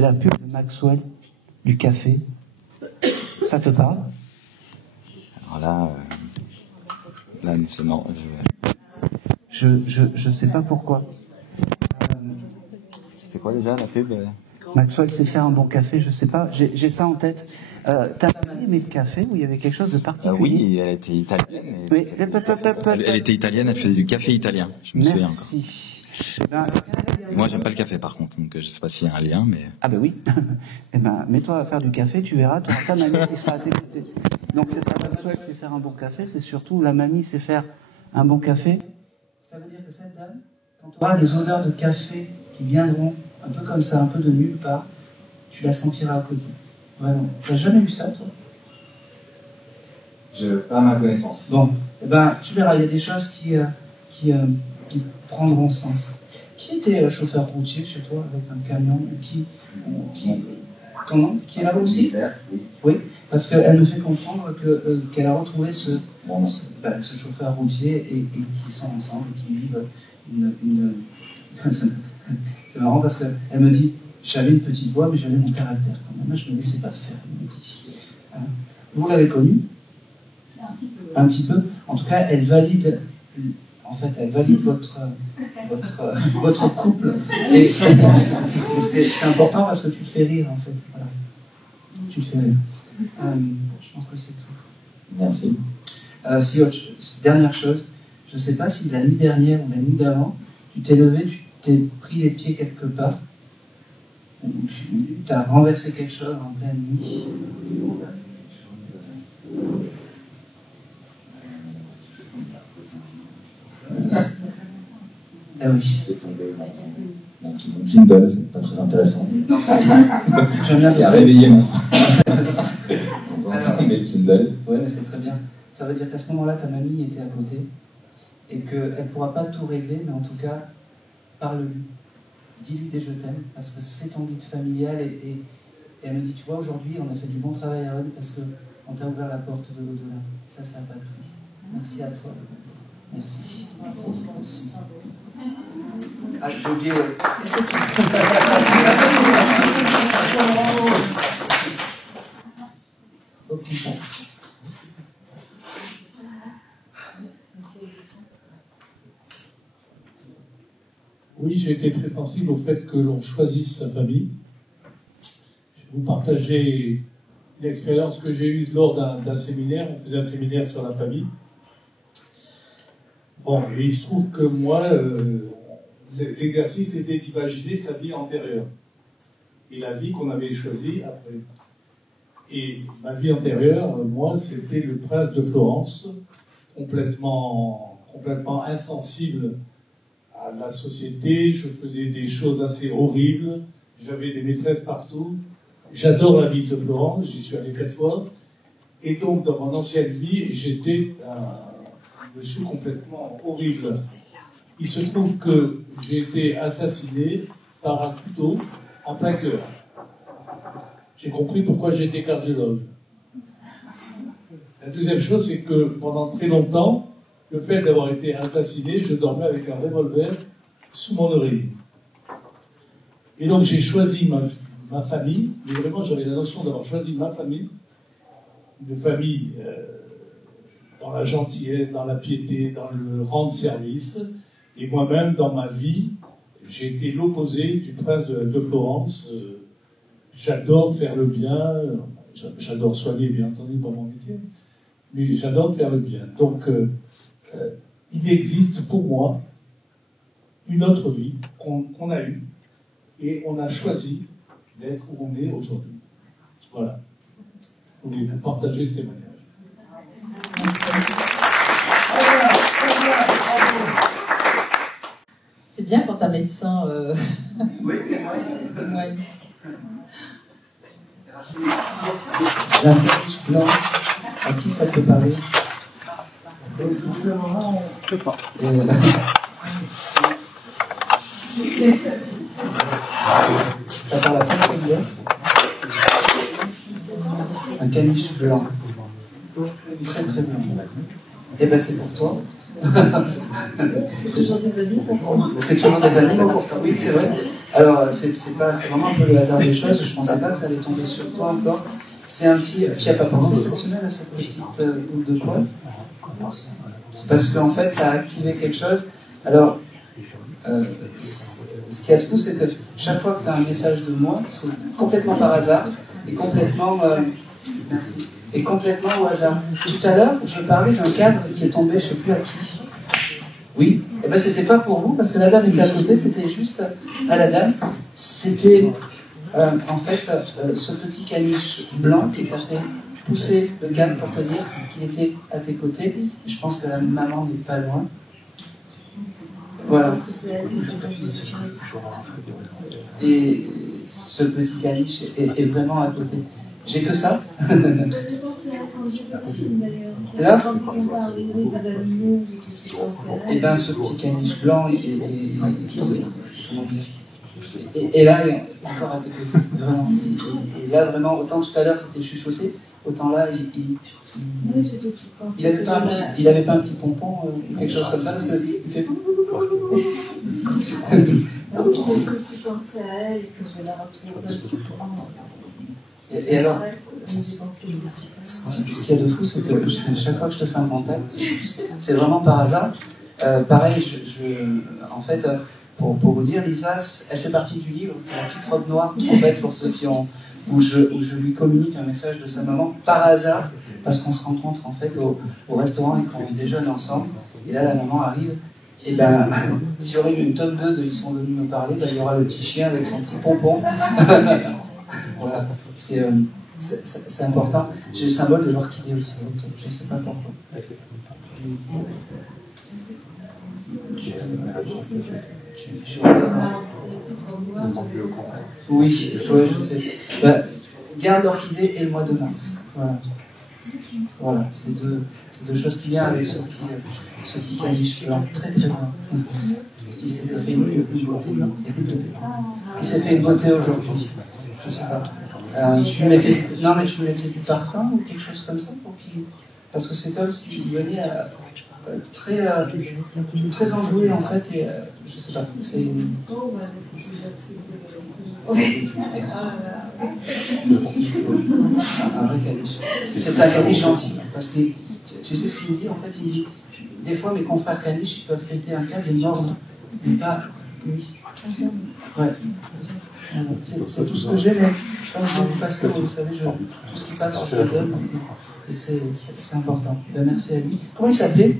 la pub de Maxwell du café. Ça te parle? Alors là, c'est non. Je sais pas pourquoi. C'était quoi déjà la pub? Maxwell sait faire un bon café, je sais pas, j'ai ça en tête. T'as aimé le café où il y avait quelque chose de particulier? Oui, elle était italienne. Oui. Elle était italienne, elle faisait du café italien, je me souviens encore. Ben, Et moi, j'aime pas le café par contre, donc je sais pas s'il y a un lien, mais... Ah ben oui. Eh ben, mets-toi à faire du café, tu verras, tu auras ta mamie qui sera à tes côtés. Donc c'est pas Maxwell c'est faire un bon café, c'est surtout la mamie c'est faire un bon café. Ça veut dire que cette dame, quand tu auras des odeurs de café qui viendront un peu comme ça, un peu de nulle part, tu la sentiras à côté. Vraiment. T'as jamais vu ça, toi? Pas à ma connaissance. Bon, eh ben, tu verras, il y a des choses qui prendront sens. Qui était chauffeur routier chez toi avec un camion? Comment? Qui est là aussi? Oui, parce qu'elle me fait comprendre qu'elle a retrouvé ce chauffeur routier et qu'ils sont ensemble et qu'ils vivent une... C'est marrant parce qu'elle me dit, j'avais une petite voix mais j'avais mon caractère quand même, je ne me laissais pas faire. Vous l'avez connue? Un petit peu. En tout cas, elle valide votre couple. Et c'est important parce que tu le fais rire, en fait. Voilà. Tu le fais rire. Je pense que c'est tout. Merci. Dernière chose, je ne sais pas si la nuit dernière ou la nuit d'avant, tu t'es levé, tu t'es pris les pieds quelque part, ou tu as renversé quelque chose en pleine nuit. Ah oui. J'ai tombé mon Kindle, c'est pas très intéressant. J'aime bien ça. J'ai réveillé mon tombé le Kindle. Oui, mais c'est très bien. Ça veut dire qu'à ce moment-là, ta mamie était à côté et qu'elle ne pourra pas tout régler, mais en tout cas, parle-lui. Dis-lui des je t'aime, parce que c'est ton guide familial et elle me dit, tu vois, aujourd'hui, on a fait du bon travail à Rennes parce qu'on t'a ouvert la porte de l'au-delà. Ça n'a pas pris. Merci à toi. Merci. Merci. Ah, j'ai oublié. Oui, j'ai été très sensible au fait que l'on choisisse sa famille. Je vais vous partager une expérience que j'ai eue lors d'un séminaire. On faisait un séminaire sur la famille. Bon, et il se trouve que moi, l'exercice était d'imaginer sa vie antérieure et la vie qu'on avait choisie après. Et ma vie antérieure, moi, c'était le prince de Florence, complètement insensible à la société. Je faisais des choses assez horribles, j'avais des maîtresses partout. J'adore la ville de Florence, j'y suis allé 4 fois. Et donc, dans mon ancienne vie, j'étais un monsieur complètement horrible. Il se trouve que j'ai été assassiné par un couteau en plein cœur. J'ai compris pourquoi j'étais cardiologue. La deuxième chose, c'est que pendant très longtemps, le fait d'avoir été assassiné, je dormais avec un revolver sous mon oreiller. Et donc j'ai choisi ma famille, mais vraiment j'avais la notion d'avoir choisi ma famille, une famille dans la gentillesse, dans la piété, dans le rendre service. Et moi-même, dans ma vie, j'ai été l'opposé du prince de Florence. J'adore faire le bien, j'adore soigner, bien entendu, pour mon métier, mais j'adore faire le bien. Donc, il existe pour moi une autre vie qu'on a eue, et on a choisi d'être où on est aujourd'hui. Voilà. Je voulais vous partager ces témoignages. C'est bien quand un médecin témoigne. La fiche blanche, à qui ça peut parler? Je ne peux pas. Ça parle à personne d'autre. Un caniche blanc. Très très bien. Eh bien c'est pour toi. C'est toujours des animaux pour moi. C'est toujours des animaux pour toi, oui c'est vrai. Alors c'est vraiment un peu le hasard des choses, je ne pensais pas que ça allait tomber sur toi encore. C'est un petit... Tu n'y as pas pensé cette semaine à cette petite boule de poil? C'est parce qu'en fait ça a activé quelque chose. Alors, ce qu'il y a de fou, c'est que chaque fois que tu as un message de moi, c'est complètement par hasard et complètement, merci, et complètement au hasard. Tout à l'heure, je parlais d'un cadre qui est tombé, je ne sais plus à qui. Oui, et ben c'était pas pour vous, parce que la dame était à côté, c'était juste à la dame. C'était en fait ce petit caniche blanc qui t'a fait pousser le cadre pour te dire qu'il était à tes côtés. Je pense que la maman n'est pas loin. Voilà. Et ce petit caniche est vraiment à côté. J'ai que ça. Là, et ben ce petit caniche blanc et là il est encore à tes côtés. Vraiment. Et là vraiment, autant tout à l'heure c'était chuchoté, autant là il avait pas un petit pompon ou quelque chose comme ça, parce que il fait. Et alors, ce qu'il y a de fou, c'est que chaque fois que je te fais un contact, c'est vraiment par hasard. Pareil, en fait, pour vous dire, Lisa, elle fait partie du livre, c'est la petite robe noire, en fait, pour ceux qui ont, où je lui communique un message de sa maman, par hasard, parce qu'on se rencontre en fait au restaurant et qu'on déjeune ensemble. Et là, la maman arrive. Et ben, s'il y aurait eu une tonne d'œufs, ils sont venus me parler, ben, il y aura le petit chien avec son petit pompon. Voilà, c'est important. J'ai le symbole de l'orchidée aussi, je ne sais pas pourquoi. Oui, je sais. Ben, garde l'orchidée et le mois de mars. Voilà, c'est deux choses qui viennent avec ce petit caniche blanc, très très blanc. Il s'est fait une beauté. Il s'est fait une beauté aujourd'hui. Je sais pas. Tu mettais du parfum ou quelque chose comme ça pour qu'il... Parce que c'est comme s'il venait très enjoué en fait, et je sais pas, c'est... Un vrai caniche. C'est un caniche gentil, parce que tu sais ce qu'il me dit, en fait, il dit, des fois mes confrères caniches ils peuvent péter un câble et mordre, mais pas lui. Ouais. C'est tout ce que j'ai, mais quand je vais vous passer, vous savez, tout ce qui passe, je le donne, et c'est important. Ben, merci à lui. Comment il s'appelait?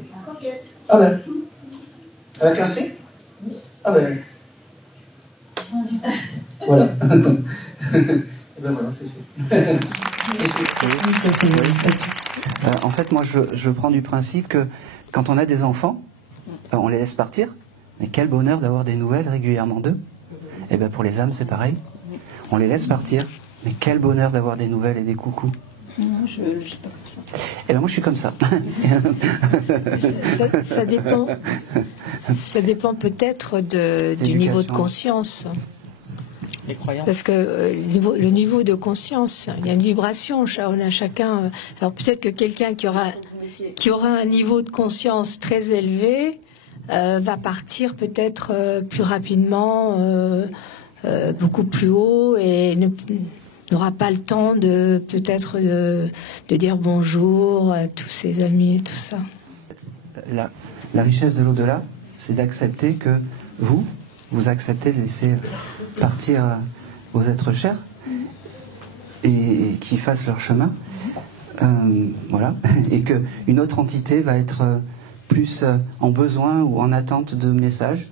Ah ben, avec un C? Ah ben, voilà. Et ben voilà, c'est fait. En fait, moi, je prends du principe que quand on a des enfants, on les laisse partir, mais quel bonheur d'avoir des nouvelles régulièrement d'eux. Et bien pour les âmes, c'est pareil. On les laisse partir, mais quel bonheur d'avoir des nouvelles et des coucous. Non, je ne suis pas comme ça. Et bien moi, je suis comme ça. Ça dépend. Ça dépend peut-être du niveau de conscience. Parce que le niveau de conscience, il y a une vibration, on a chacun. Alors peut-être que quelqu'un qui aura un niveau de conscience très élevé va partir peut-être plus rapidement, beaucoup plus haut, et n'aura pas le temps de peut-être de dire bonjour à tous ses amis et tout ça. La richesse de l'au-delà, c'est d'accepter que vous acceptez de laisser partir vos êtres chers et qu'ils fassent leur chemin, voilà, et qu'une autre entité va être plus en besoin ou en attente de messages.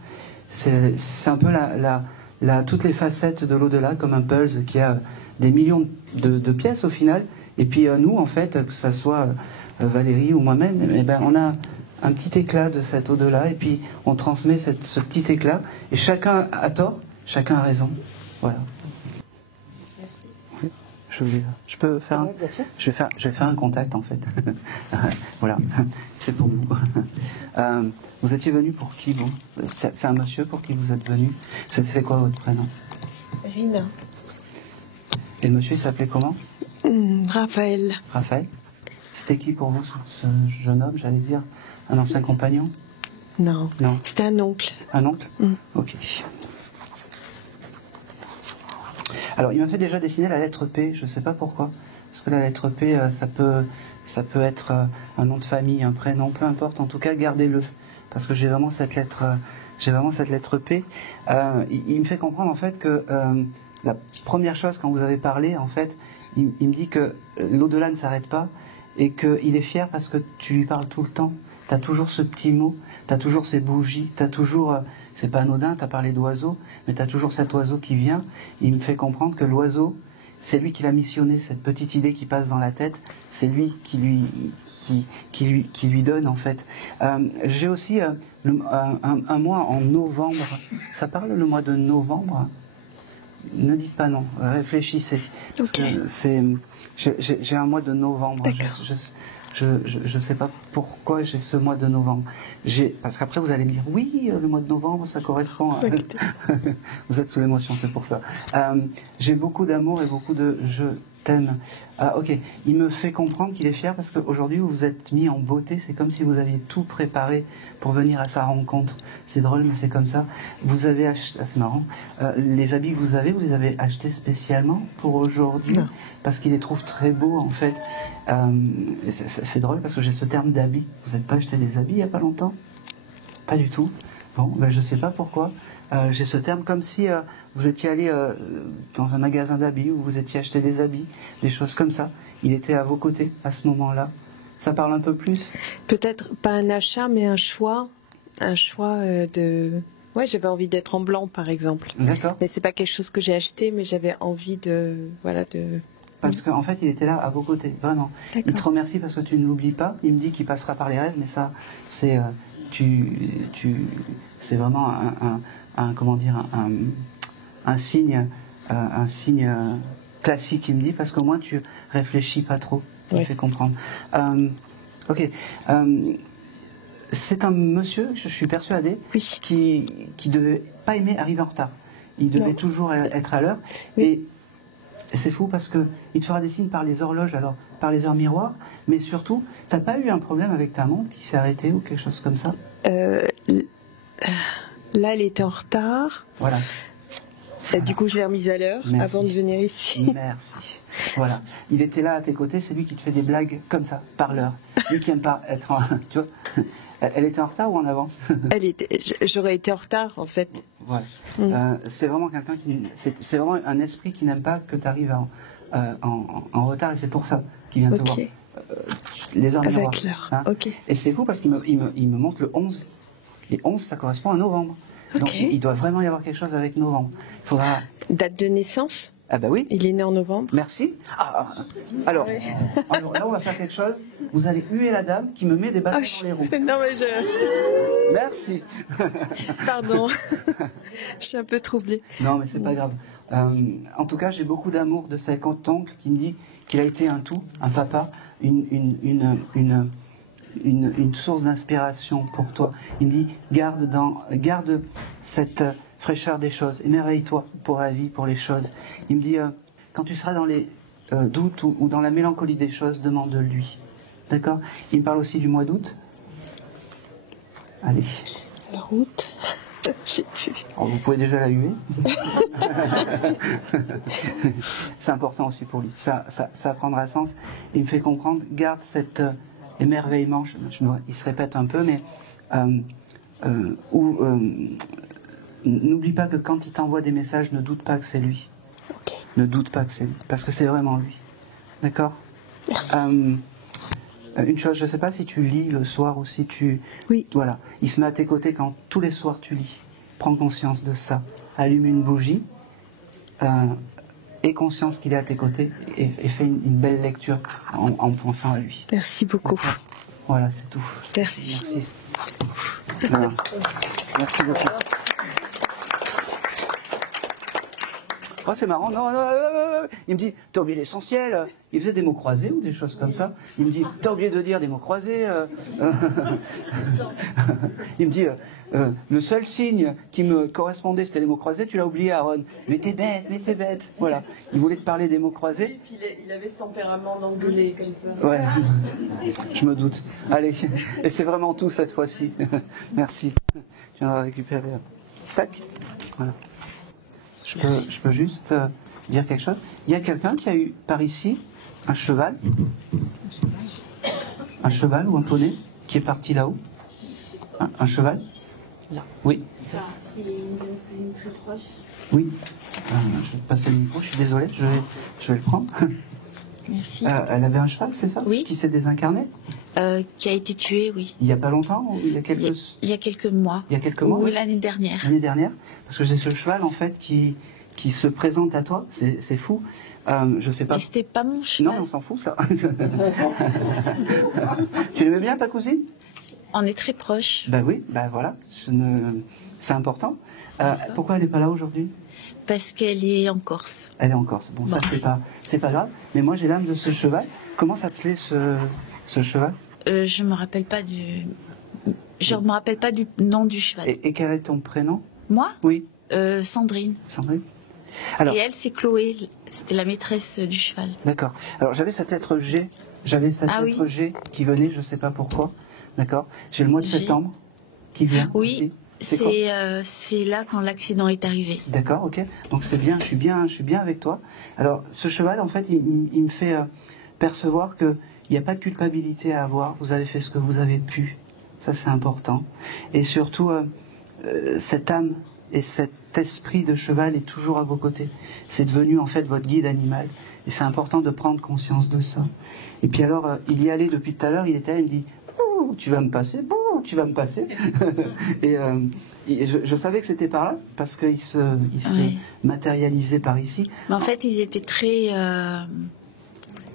C'est un peu toutes les facettes de l'au-delà, comme un puzzle qui a des millions de pièces au final, et puis nous en fait, que ça soit Valérie ou moi-même, eh ben, on a un petit éclat de cet au-delà, et puis on transmet ce petit éclat, et chacun a tort, chacun a raison. Voilà. Je peux faire un, je vais faire un contact en fait. Voilà, c'est pour vous. Vous étiez venu pour qui, vous? C'est un monsieur pour qui vous êtes venu? C'est quoi votre prénom? Rina. Et le monsieur, il s'appelait comment? Raphaël. Raphaël. C'était qui pour vous, ce jeune homme, j'allais dire? Un ancien compagnon? Non. Non. C'était un oncle. Un oncle? Ok. Alors, il m'a fait déjà dessiner la lettre P, je ne sais pas pourquoi. Parce que la lettre P, ça peut être un nom de famille, un prénom, peu importe. En tout cas, gardez-le. Parce que j'ai vraiment cette lettre j'ai vraiment cette lettre P. Il me fait comprendre en fait que la première chose quand vous avez parlé, en fait, il me dit que l'au-delà ne s'arrête pas et qu'il est fier parce que tu lui parles tout le temps. Tu as toujours ce petit mot, tu as toujours ces bougies, tu as toujours, c'est pas anodin, tu as parlé d'oiseau, mais tu as toujours cet oiseau qui vient. Il me fait comprendre que l'oiseau, c'est lui qui l'a missionné, cette petite idée qui passe dans la tête, c'est lui qui lui donne en fait. J'ai aussi un mois en novembre. Ça parle le mois de novembre? Ne dites pas non, réfléchissez. Okay. J'ai un mois de novembre. Je ne sais pas pourquoi j'ai ce mois de novembre. Parce qu'après vous allez me dire oui, le mois de novembre ça correspond à... Vous êtes sous l'émotion, c'est pour ça. J'ai beaucoup d'amour et beaucoup de je t'aime. Ok, il me fait comprendre qu'il est fier parce qu'aujourd'hui vous vous êtes mis en beauté. C'est comme si vous aviez tout préparé pour venir à sa rencontre. C'est drôle mais c'est comme ça. Vous avez acheté, c'est marrant, les habits que vous les avez achetés spécialement pour aujourd'hui parce qu'il les trouve très beaux en fait. C'est drôle parce que j'ai ce terme d'habit. Vous n'avez pas acheté des habits il n'y a pas longtemps? Pas du tout. Bon, ben je ne sais pas pourquoi. J'ai ce terme comme si vous étiez allé dans un magasin d'habits où vous étiez acheté des habits, des choses comme ça. Il était à vos côtés à ce moment-là. Ça parle un peu plus? Peut-être pas un achat, mais un choix. Un choix de... Ouais, j'avais envie d'être en blanc, par exemple. D'accord. Mais c'est pas quelque chose que j'ai acheté, mais j'avais envie de... Voilà, de... Parce qu'en fait, il était là à vos côtés, vraiment. Il te remercie parce que tu ne l'oublies pas. Il me dit qu'il passera par les rêves, mais ça, c'est c'est vraiment comment dire, un signe classique, il me dit, parce qu'au moins tu réfléchis pas trop. Tu me fais comprendre. Ok. C'est un monsieur, je suis persuadé, qui devait pas aimer arriver en retard. Il devait toujours être à l'heure. Et c'est fou parce que il te fera des signes par les horloges, alors par les heures miroirs, mais surtout, t'as pas eu un problème avec ta montre qui s'est arrêtée ou quelque chose comme ça? Là, elle était en retard. Voilà. Du coup, je l'ai remise à l'heure avant de venir ici. Merci. Voilà. Il était là à tes côtés, c'est lui qui te fait des blagues comme ça, par l'heure. Lui qui aime pas être en... Tu vois, elle était en retard ou en avance? J'aurais été en retard, en fait. Voilà. C'est vraiment quelqu'un qui... C'est vraiment un esprit qui n'aime pas que tu arrives en retard, et c'est pour ça qu'il vient te voir. Les heures miroirs. Avec l'heure. Hein. Et c'est fou parce qu'il me montre le 11. Et 11, ça correspond à novembre. Donc il doit vraiment y avoir quelque chose avec novembre. Il faudra... Date de naissance? Ah bah oui. Il est né en novembre. Merci. Alors là, on va faire quelque chose. Vous allez huer la dame qui me met des bâtons dans les roues. Non mais Merci. Pardon. Je suis un peu troublée. Non mais c'est pas grave. En tout cas, j'ai beaucoup d'amour de cet oncle qui me dit qu'il a été un tout, un papa, une source d'inspiration pour toi. Il me dit, garde cette fraîcheur des choses, émerveille-toi pour la vie, pour les choses. Il me dit, quand tu seras dans les doutes ou dans la mélancolie des choses, demande-lui. D'accord? Il me parle aussi du mois d'août. Allez. La route. J'ai pu. Alors, vous pouvez déjà la huer. C'est important aussi pour lui. Ça prendra sens. Il me fait comprendre, garde cet émerveillement. Il se répète un peu, mais n'oublie pas que quand il t'envoie des messages, ne doute pas que c'est lui. Ne doute pas que c'est lui, parce que c'est vraiment lui. D'accord? Une chose, je ne sais pas si tu lis le soir ou si tu... Oui. Voilà. Il se met à tes côtés quand tous les soirs tu lis. Prends conscience de ça. Allume une bougie. Aie conscience qu'il est à tes côtés et fais une belle lecture en pensant à lui. Merci beaucoup. Voilà, c'est tout. Merci. Voilà. Merci beaucoup. Oh, c'est marrant, non, il me dit, t'as oublié l'essentiel. Il faisait des mots croisés ou des choses comme ça. Il me dit, t'as oublié de dire des mots croisés. Il me dit, le seul signe qui me correspondait, c'était les mots croisés, tu l'as oublié, Aaron. Mais t'es bête. Voilà. Il voulait te parler des mots croisés. Et puis il avait ce tempérament d'engueuler comme ça. Ouais, je me doute. Allez, et c'est vraiment tout cette fois-ci. Merci. Je viendrai récupérer. Tac. Voilà. Je peux juste dire quelque chose. Il y a quelqu'un qui a eu par ici un cheval ou un poney qui est parti là-haut. Un cheval? Là. Oui. Enfin, c'est une cousine très proche. Oui. Je vais te passer le micro, je suis désolé, je vais le prendre. Merci. Elle avait un cheval, c'est ça? Oui. Qui s'est désincarné? Qui a été tué, oui. Il n'y a pas longtemps ou il y a quelques... Il y a quelques mois. Il y a quelques mois? Ou l'année dernière. L'année dernière? Parce que j'ai ce cheval, en fait, qui se présente à toi, c'est fou. Je sais pas... Mais c'était pas mon cheval. Non, on s'en fout, ça. Tu l'aimais bien, ta cousine? On est très proches. Ben oui, ben voilà, c'est important. Pourquoi elle n'est pas là aujourd'hui? Parce qu'elle est en Corse. Elle est en Corse. Bon, ça, c'est pas grave. Mais moi, j'ai l'âme de ce cheval. Comment s'appelait ce cheval? Je me rappelle pas du nom du cheval. Et quel est ton prénom? Moi? Oui. Sandrine. Sandrine. Alors, et elle, c'est Chloé. C'était la maîtresse du cheval. D'accord. Alors, j'avais cette lettre G. Lettre G qui venait, je ne sais pas pourquoi. D'accord. J'ai le mois de septembre qui vient. Oui. C'est là quand l'accident est arrivé. D'accord, ok. Donc c'est bien, je suis bien avec toi. Alors, ce cheval, en fait, il me fait percevoir qu'il n'y a pas de culpabilité à avoir. Vous avez fait ce que vous avez pu. Ça, c'est important. Et surtout, cette âme et cet esprit de cheval est toujours à vos côtés. C'est devenu, en fait, votre guide animal. Et c'est important de prendre conscience de ça. Et puis alors, il y allait depuis tout à l'heure, il était là, il me dit « Tu vas me passer, tu vas me passer. » Et je savais que c'était par là, parce qu'il se matérialisait par ici. Mais en fait, ils étaient très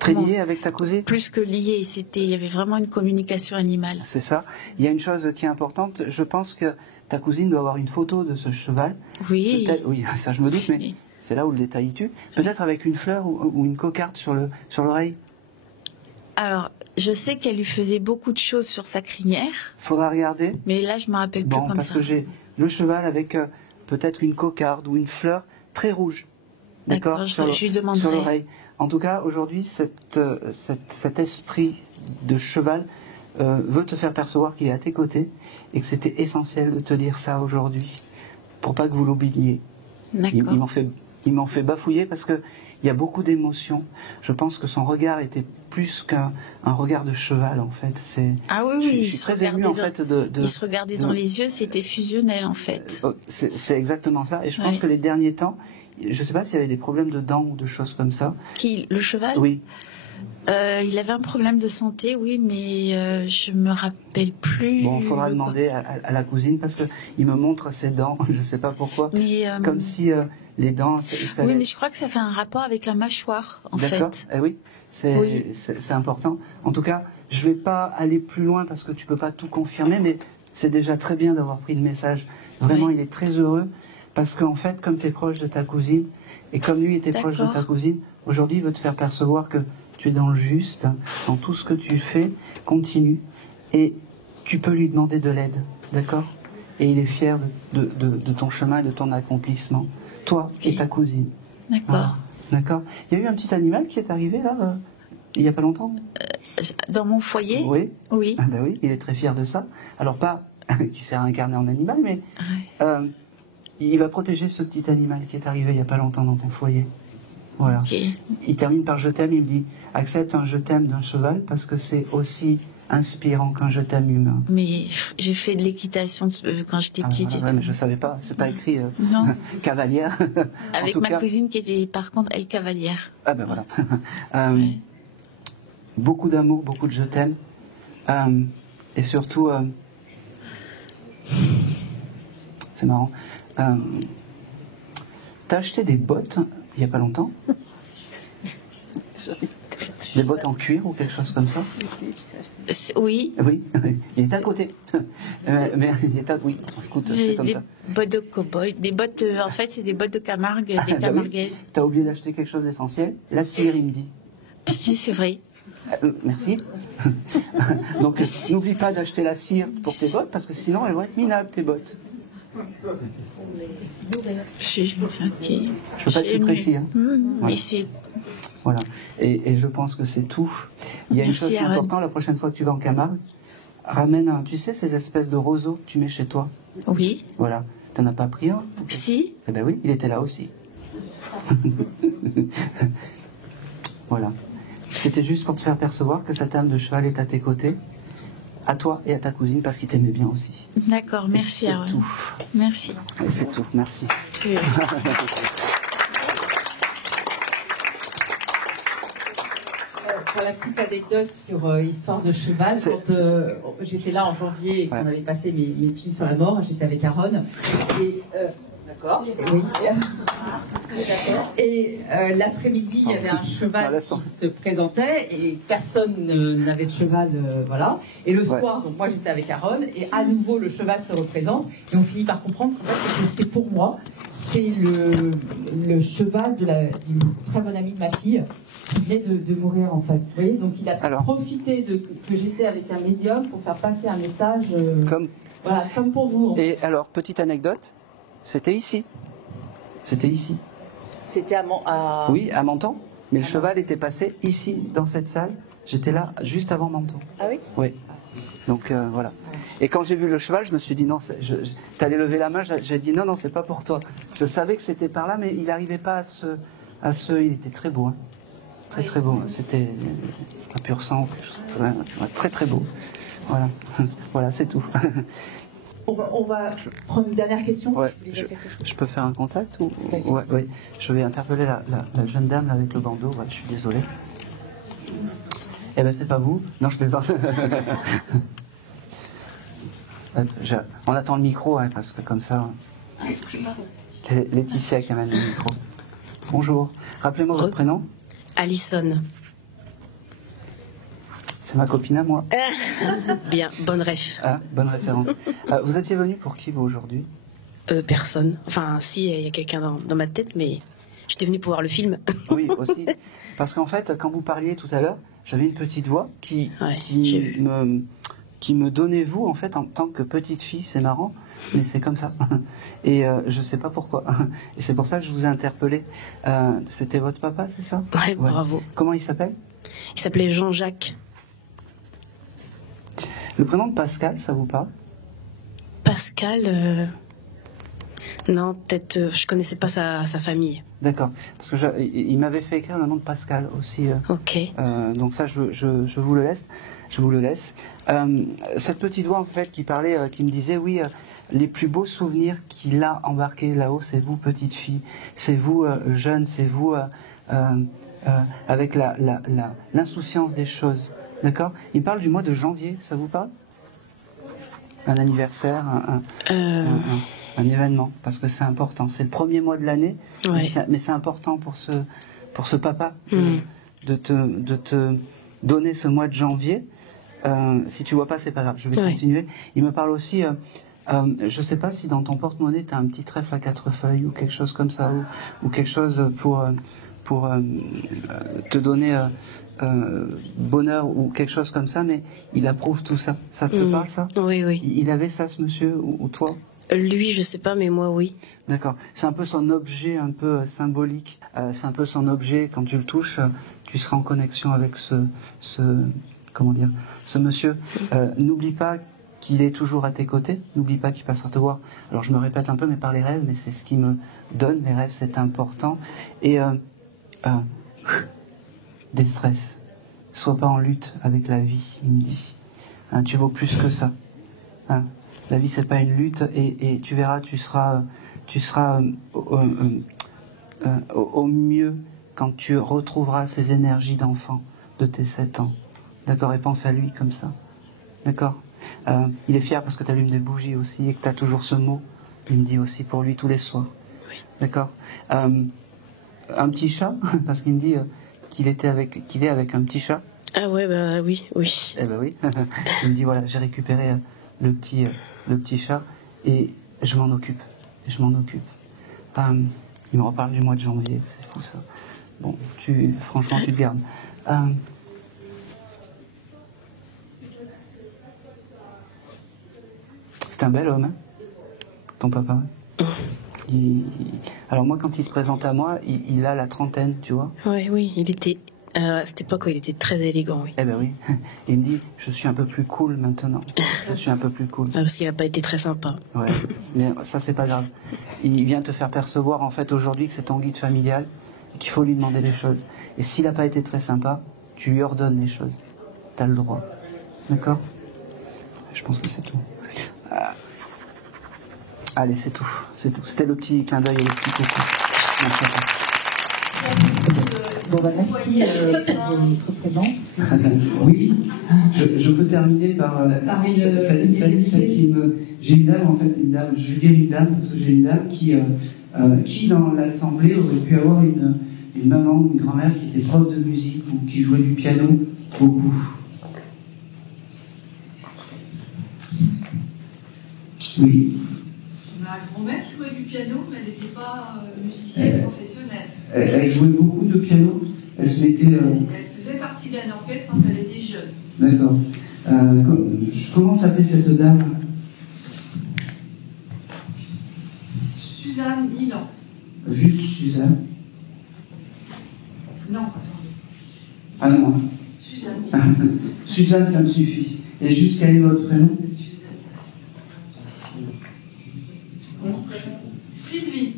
liés avec ta cousine? Plus que liés, il y avait vraiment une communication animale. C'est ça. Il y a une chose qui est importante, je pense que ta cousine doit avoir une photo de ce cheval. Oui. Oui, ça je me doute, mais c'est là où le détail tue. Peut-être avec une fleur ou une cocarde sur l'oreille. Alors, je sais qu'elle lui faisait beaucoup de choses sur sa crinière. Faudra regarder. Mais là, je me rappelle plus comme ça. Parce que j'ai le cheval avec peut-être une cocarde ou une fleur très rouge. D'accord. Je lui demanderai. Sur l'oreille. En tout cas, aujourd'hui, cet esprit de cheval veut te faire percevoir qu'il est à tes côtés et que c'était essentiel de te dire ça aujourd'hui pour pas que vous l'oubliez. D'accord. Ils m'ont fait bafouiller parce que il y a beaucoup d'émotions. Je pense que son regard était plus qu'un regard de cheval, en fait. Ah oui, je suis très ému, en fait, il se regardait dans les yeux, c'était fusionnel, en fait. C'est exactement ça. Et je pense que les derniers temps, je ne sais pas s'il y avait des problèmes de dents ou de choses comme ça. Qui, le cheval? Oui. Il avait un problème de santé, oui, mais je me rappelle plus. Bon, il faudra demander à la cousine parce qu'il me montre ses dents, je ne sais pas pourquoi. Mais, comme si les dents... Oui, mais je crois que ça fait un rapport avec la mâchoire, en fait. D'accord, oui, c'est important. En tout cas, je ne vais pas aller plus loin parce que tu ne peux pas tout confirmer, mais c'est déjà très bien d'avoir pris le message. Vraiment, il est très heureux parce qu'en fait, comme tu es proche de ta cousine et comme lui était proche de ta cousine, aujourd'hui, il veut te faire percevoir que tu es dans le juste, dans tout ce que tu fais, continue. Et tu peux lui demander de l'aide, d'accord? Et il est fier de ton chemin et de ton accomplissement. Toi et ta cousine. D'accord. Voilà. D'accord. Il y a eu un petit animal qui est arrivé là, il n'y a pas longtemps? Dans mon foyer? Oui. Oui. Ah ben oui, il est très fier de ça. Alors pas qu'il s'est réincarné en animal, mais il va protéger ce petit animal qui est arrivé il n'y a pas longtemps dans ton foyer. Voilà. Okay. Il termine par je t'aime, il me dit accepte un je t'aime d'un cheval parce que c'est aussi inspirant qu'un je t'aime humain. Mais j'ai fait de l'équitation quand j'étais petite. Voilà, mais je savais pas, c'est pas écrit non. Cavalière. Avec ma cousine qui était par contre elle cavalière. Ah ben voilà. Beaucoup d'amour, beaucoup de je t'aime. Et surtout, c'est marrant. T'as acheté des bottes il n'y a pas longtemps? Des bottes en cuir ou quelque chose comme ça? Oui. Oui, il est à côté. Mais il est à... Oui, écoute, c'est comme ça. Des bottes de cow-boy, des bottes, en fait, c'est des bottes de Camargue, des Camarguaises. T'as oublié d'acheter quelque chose d'essentiel? La cire, il me dit. Si, c'est vrai. Merci. Donc, n'oublie pas d'acheter la cire pour tes bottes, parce que sinon, elles vont être minables, tes bottes. Je peux pas être plus précis. Hein. Mais c'est... Voilà. Et je pense que c'est tout. Il y a une chose qui est importante, la prochaine fois que tu vas en Camargue, ramène tu sais, ces espèces de roseaux que tu mets chez toi. Oui. Voilà. T'en as pas pris un? Si. Eh ben oui, il était là aussi. Voilà. C'était juste pour te faire percevoir que cette âme de cheval est à tes côtés. à toi et à ta cousine parce qu'il t'aimait bien aussi. D'accord, merci C'est Aaron. tout. Merci. Et c'est tout, merci. Pour la petite anecdote sur Histoire de cheval, quand j'étais là en janvier et qu'on avait passé mes films sur la mort, j'étais avec Aaron. Et, d'accord. Oui. Et l'après-midi, il y avait un cheval qui se présentait et personne n'avait de cheval, voilà. Et le soir, donc moi j'étais avec Aaron et à nouveau le cheval se représente et on finit par comprendre qu'en fait c'est pour moi, c'est le cheval d'une très bonne amie de ma fille qui venait de mourir en fait. Vous voyez, donc il a profité que j'étais avec un médium pour faire passer un message voilà, comme pour vous. Et alors, petite anecdote, c'était ici. C'était ici. C'était à... Oui, à Menton. Mais le cheval était passé ici, dans cette salle. J'étais là juste avant Menton. Ah oui? Oui. Donc voilà. Et quand j'ai vu le cheval, je me suis dit non, t'allais lever la main, j'ai dit non, c'est pas pour toi. Je savais que c'était par là, mais il n'arrivait pas il était très beau. Hein. Très très beau. C'était un pur sang, très très beau. Voilà, voilà, c'est tout. On va prendre une dernière question. Ouais, je peux faire un contact ou... Ouais, oui. Je vais interpeller la jeune dame là, avec le bandeau. Ouais, je suis désolé. Eh ben c'est pas vous. Non, je plaisante. On attend le micro hein, parce que comme ça. Laetitia qui amène le micro. Bonjour. Rappelez-moi votre prénom. Alison. C'est ma copine à moi. Bien, bonne ref. Ah, bonne référence. Vous étiez venu pour qui vous aujourd'hui? Personne. Enfin, si, il y a quelqu'un dans ma tête, mais j'étais venu pour voir le film. Oui, aussi. Parce qu'en fait, quand vous parliez tout à l'heure, j'avais une petite voix qui me donnait vous, en fait, en tant que petite fille. C'est marrant, mais c'est comme ça. Et je sais pas pourquoi. Et c'est pour ça que je vous ai interpellé. C'était votre papa, c'est ça? Ouais, bravo. Comment il s'appelle? Il s'appelait Jean-Jacques. Le prénom de Pascal, ça vous parle? Pascal, non, peut-être, je connaissais pas sa famille. D'accord, parce que il m'avait fait écrire le nom de Pascal aussi. Ok. Donc ça, je vous le laisse. Je vous le laisse. Cette petite voix en fait qui parlait, qui me disait oui, les plus beaux souvenirs qu'il a embarqués là-haut, c'est vous petite fille, c'est vous jeune, c'est vous avec l'insouciance des choses. D'accord? Il parle du mois de janvier, ça vous parle? Un anniversaire, un événement, parce que c'est important. C'est le premier mois de l'année, mais c'est important pour ce papa de te donner ce mois de janvier. Si tu vois pas, c'est pas grave, je vais continuer. Il me parle aussi, je sais pas si dans ton porte-monnaie tu as un petit trèfle à 4 feuilles ou quelque chose comme ça, ou quelque chose pour te donner bonheur ou quelque chose comme ça, mais il approuve tout ça. Ça te parle, ça? Oui, oui. Il avait ça, ce monsieur, ou toi? Lui, je sais pas, mais moi, oui. D'accord. C'est un peu son objet, un peu symbolique. C'est un peu son objet. Quand tu le touches, tu seras en connexion avec comment dire, ce monsieur. N'oublie pas qu'il est toujours à tes côtés. N'oublie pas qu'il passera te voir. Alors, je me répète un peu, mais par les rêves, mais c'est ce qui me donne. Les rêves, c'est important. Et des stress. Sois pas en lutte avec la vie, il me dit. Hein, tu vaux plus que ça. Hein, la vie, c'est pas une lutte, et tu verras, tu seras au mieux quand tu retrouveras ces énergies d'enfant de tes 7 ans. D'accord? Et pense à lui comme ça. D'accord? Il est fier parce que tu allumes des bougies aussi et que tu as toujours ce mot. Il me dit aussi pour lui tous les soirs. Oui. D'accord? Un petit chat, parce qu'il me dit qu'il est avec un petit chat. Ah ouais, bah oui, oui. Eh ben oui. Il me dit voilà, j'ai récupéré le petit chat et je m'en occupe. Il me reparle du mois de janvier, c'est fou ça. Bon, franchement, tu te gardes. C'est un bel homme, hein, ton papa. Alors moi, quand il se présente à moi, il a la trentaine, tu vois. Oui, il était... à cette époque, il était très élégant, oui. Eh ben oui. Il me dit, je suis un peu plus cool maintenant. Je suis un peu plus cool. Parce qu'il n'a pas été très sympa. Ouais, mais ça, c'est pas grave. Il vient te faire percevoir, en fait, aujourd'hui, que c'est ton guide familial et qu'il faut lui demander des choses. Et s'il n'a pas été très sympa, tu lui ordonnes les choses. T'as le droit. D'accord? Je pense que c'est tout. Allez, c'est tout. C'est tout. C'était le petit clin d'œil et le petit coucou. Merci à toi. Bon, bah, merci pour votre présence. Oui, je peux terminer par celle qui me... J'ai une dame, en fait, je vais dire une dame, parce que j'ai une dame qui dans l'assemblée aurait pu avoir une maman ou une grand-mère qui était prof de musique ou qui jouait du piano beaucoup. Oui. Ma grand-mère jouait du piano, mais elle n'était pas musicienne professionnelle. Elle jouait beaucoup de piano. Elle se mettait. Elle faisait partie d'un orchestre quand elle était jeune. D'accord. Comment s'appelait cette dame? Suzanne Milan. Juste Suzanne. Non, attendez. Ah non. Suzanne Milan. Suzanne, ça me suffit. Et juste quel est votre prénom? Sylvie.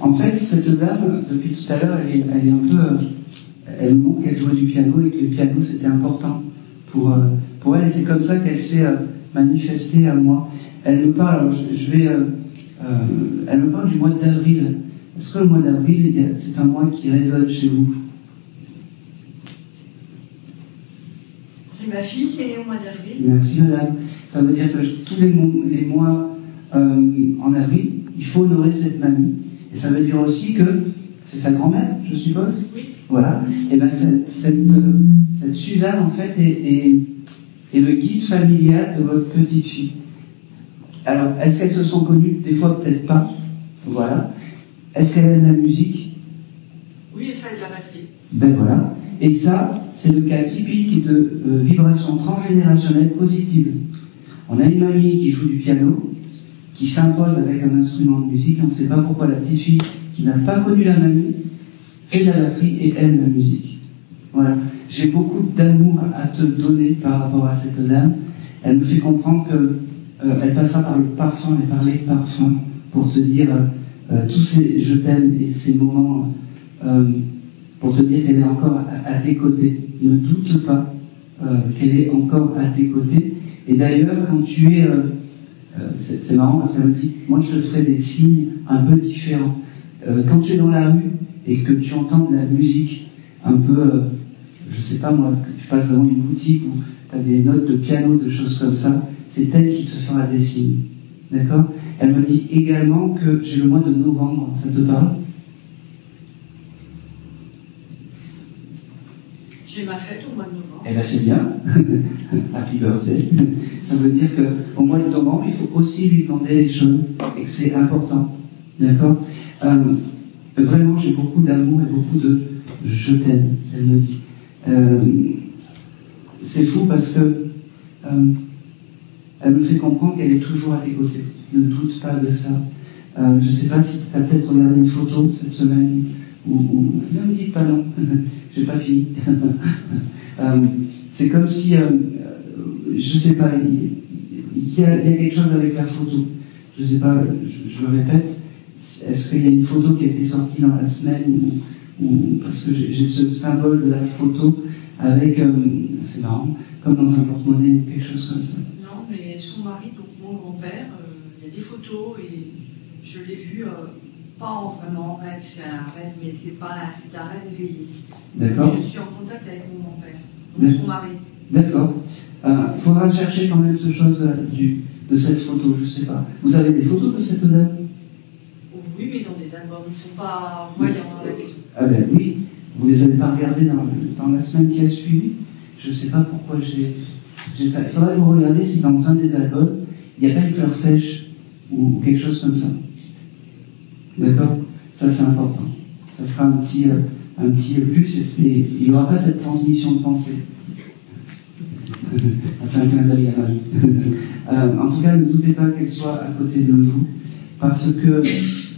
En fait, cette dame, depuis tout à l'heure, elle est un peu... Elle montre qu'elle jouait du piano et que le piano, c'était important pour elle. Et c'est comme ça qu'elle s'est manifestée à moi. Elle me parle, alors elle me parle du mois d'avril. Est-ce que le mois d'avril, c'est un mois qui résonne chez vous? J'ai ma fille qui est née au mois d'avril. Merci madame. Ça veut dire que tous les mois en avril, il faut honorer cette mamie. Et ça veut dire aussi que c'est sa grand-mère, je suppose. Oui. Voilà. Et bien cette Suzanne, en fait, est le guide familial de votre petite fille. Alors, est-ce qu'elles se sont connues? Des fois, peut-être pas. Voilà. Est-ce qu'elle aime la musique? Oui, elle fait de la batterie. Ben voilà. Et ça, c'est le cas typique de vibration transgénérationnelle positive. On a une mamie qui joue du piano, qui s'impose avec un instrument de musique. On ne sait pas pourquoi la petite fille qui n'a pas connu la mamie fait de la batterie et aime la musique. Voilà. J'ai beaucoup d'amour à te donner par rapport à cette dame. Elle me fait comprendre que elle passera par le parfum et par les parfums pour te dire tous ces je t'aime et ces moments pour te dire qu'elle est encore à tes côtés. Ne doute pas qu'elle est encore à tes côtés. Et d'ailleurs, quand tu es... c'est marrant parce qu'elle me dit, moi je te ferai des signes un peu différents. Quand tu es dans la rue et que tu entends de la musique un peu, je sais pas moi, que tu passes devant une boutique où tu as des notes de piano, de choses comme ça, c'est elle qui te fera des signes. D'accord? Elle me dit également que j'ai le mois de novembre, ça te parle? J'ai ma fête au mois de novembre. Eh bien c'est bien, happy birthday. Ça veut dire qu'au mois de novembre, il faut aussi lui demander les choses et que c'est important. D'accord? Vraiment, j'ai beaucoup d'amour et beaucoup de je t'aime, elle me dit. C'est fou parce que elle me fait comprendre qu'elle est toujours à tes côtés. Ne doute pas de ça. Je ne sais pas si tu as peut-être regardé une photo cette semaine ou ne me dites pas non, j'ai pas fini. C'est comme si, je ne sais pas, il y a quelque chose avec la photo. Je ne sais pas, je le répète. Est-ce qu'il y a une photo qui a été sortie dans la semaine ou parce que j'ai ce symbole de la photo avec, c'est marrant, comme dans un porte-monnaie ou quelque chose comme ça. Non, mais son mari, donc mon grand-père, il y a des photos et je l'ai vu, pas vraiment en rêve, c'est un rêve, mais c'est un rêve éveillé. D'accord. Je suis en contact avec mon grand-père, son mari. D'accord. Il faudra chercher quand même ce chose de cette photo, je ne sais pas. Vous avez des photos de cette dame? Oui, mais dans des albums, ils ne sont pas voyants dans la maison. Ah ben oui, vous ne les avez pas regardés dans la semaine qui a suivi. Je ne sais pas pourquoi j'ai ça. Il faudrait que vous regardiez si dans un des albums, il n'y a pas une fleur sèche ou quelque chose comme ça. D'accord? Ça c'est important. Ça sera un petit plus et il n'y aura pas cette transmission de pensée. On fait un clin d'œil à Marie. En tout cas, ne doutez pas qu'elle soit à côté de vous parce que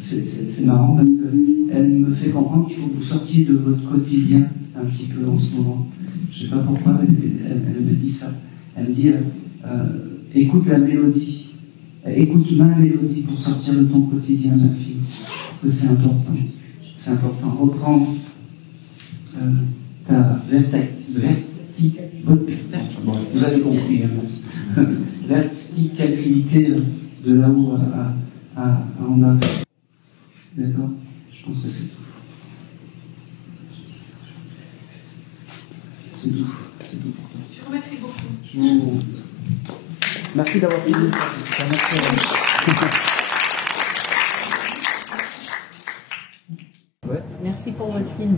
c'est marrant parce qu'elle me fait comprendre qu'il faut que vous sortiez de votre quotidien un petit peu en ce moment. Je ne sais pas pourquoi, mais elle me dit ça. Elle me dit écoute la mélodie, écoute ma mélodie pour sortir de ton quotidien, ma fille. Parce que c'est important. C'est important. Reprendre vous avez compris, verticalité de l'amour en bas. D'accord? Je pense que c'est tout. C'est tout. C'est tout pour toi. Je vous remercie beaucoup. Merci d'avoir fini. Merci pour votre film.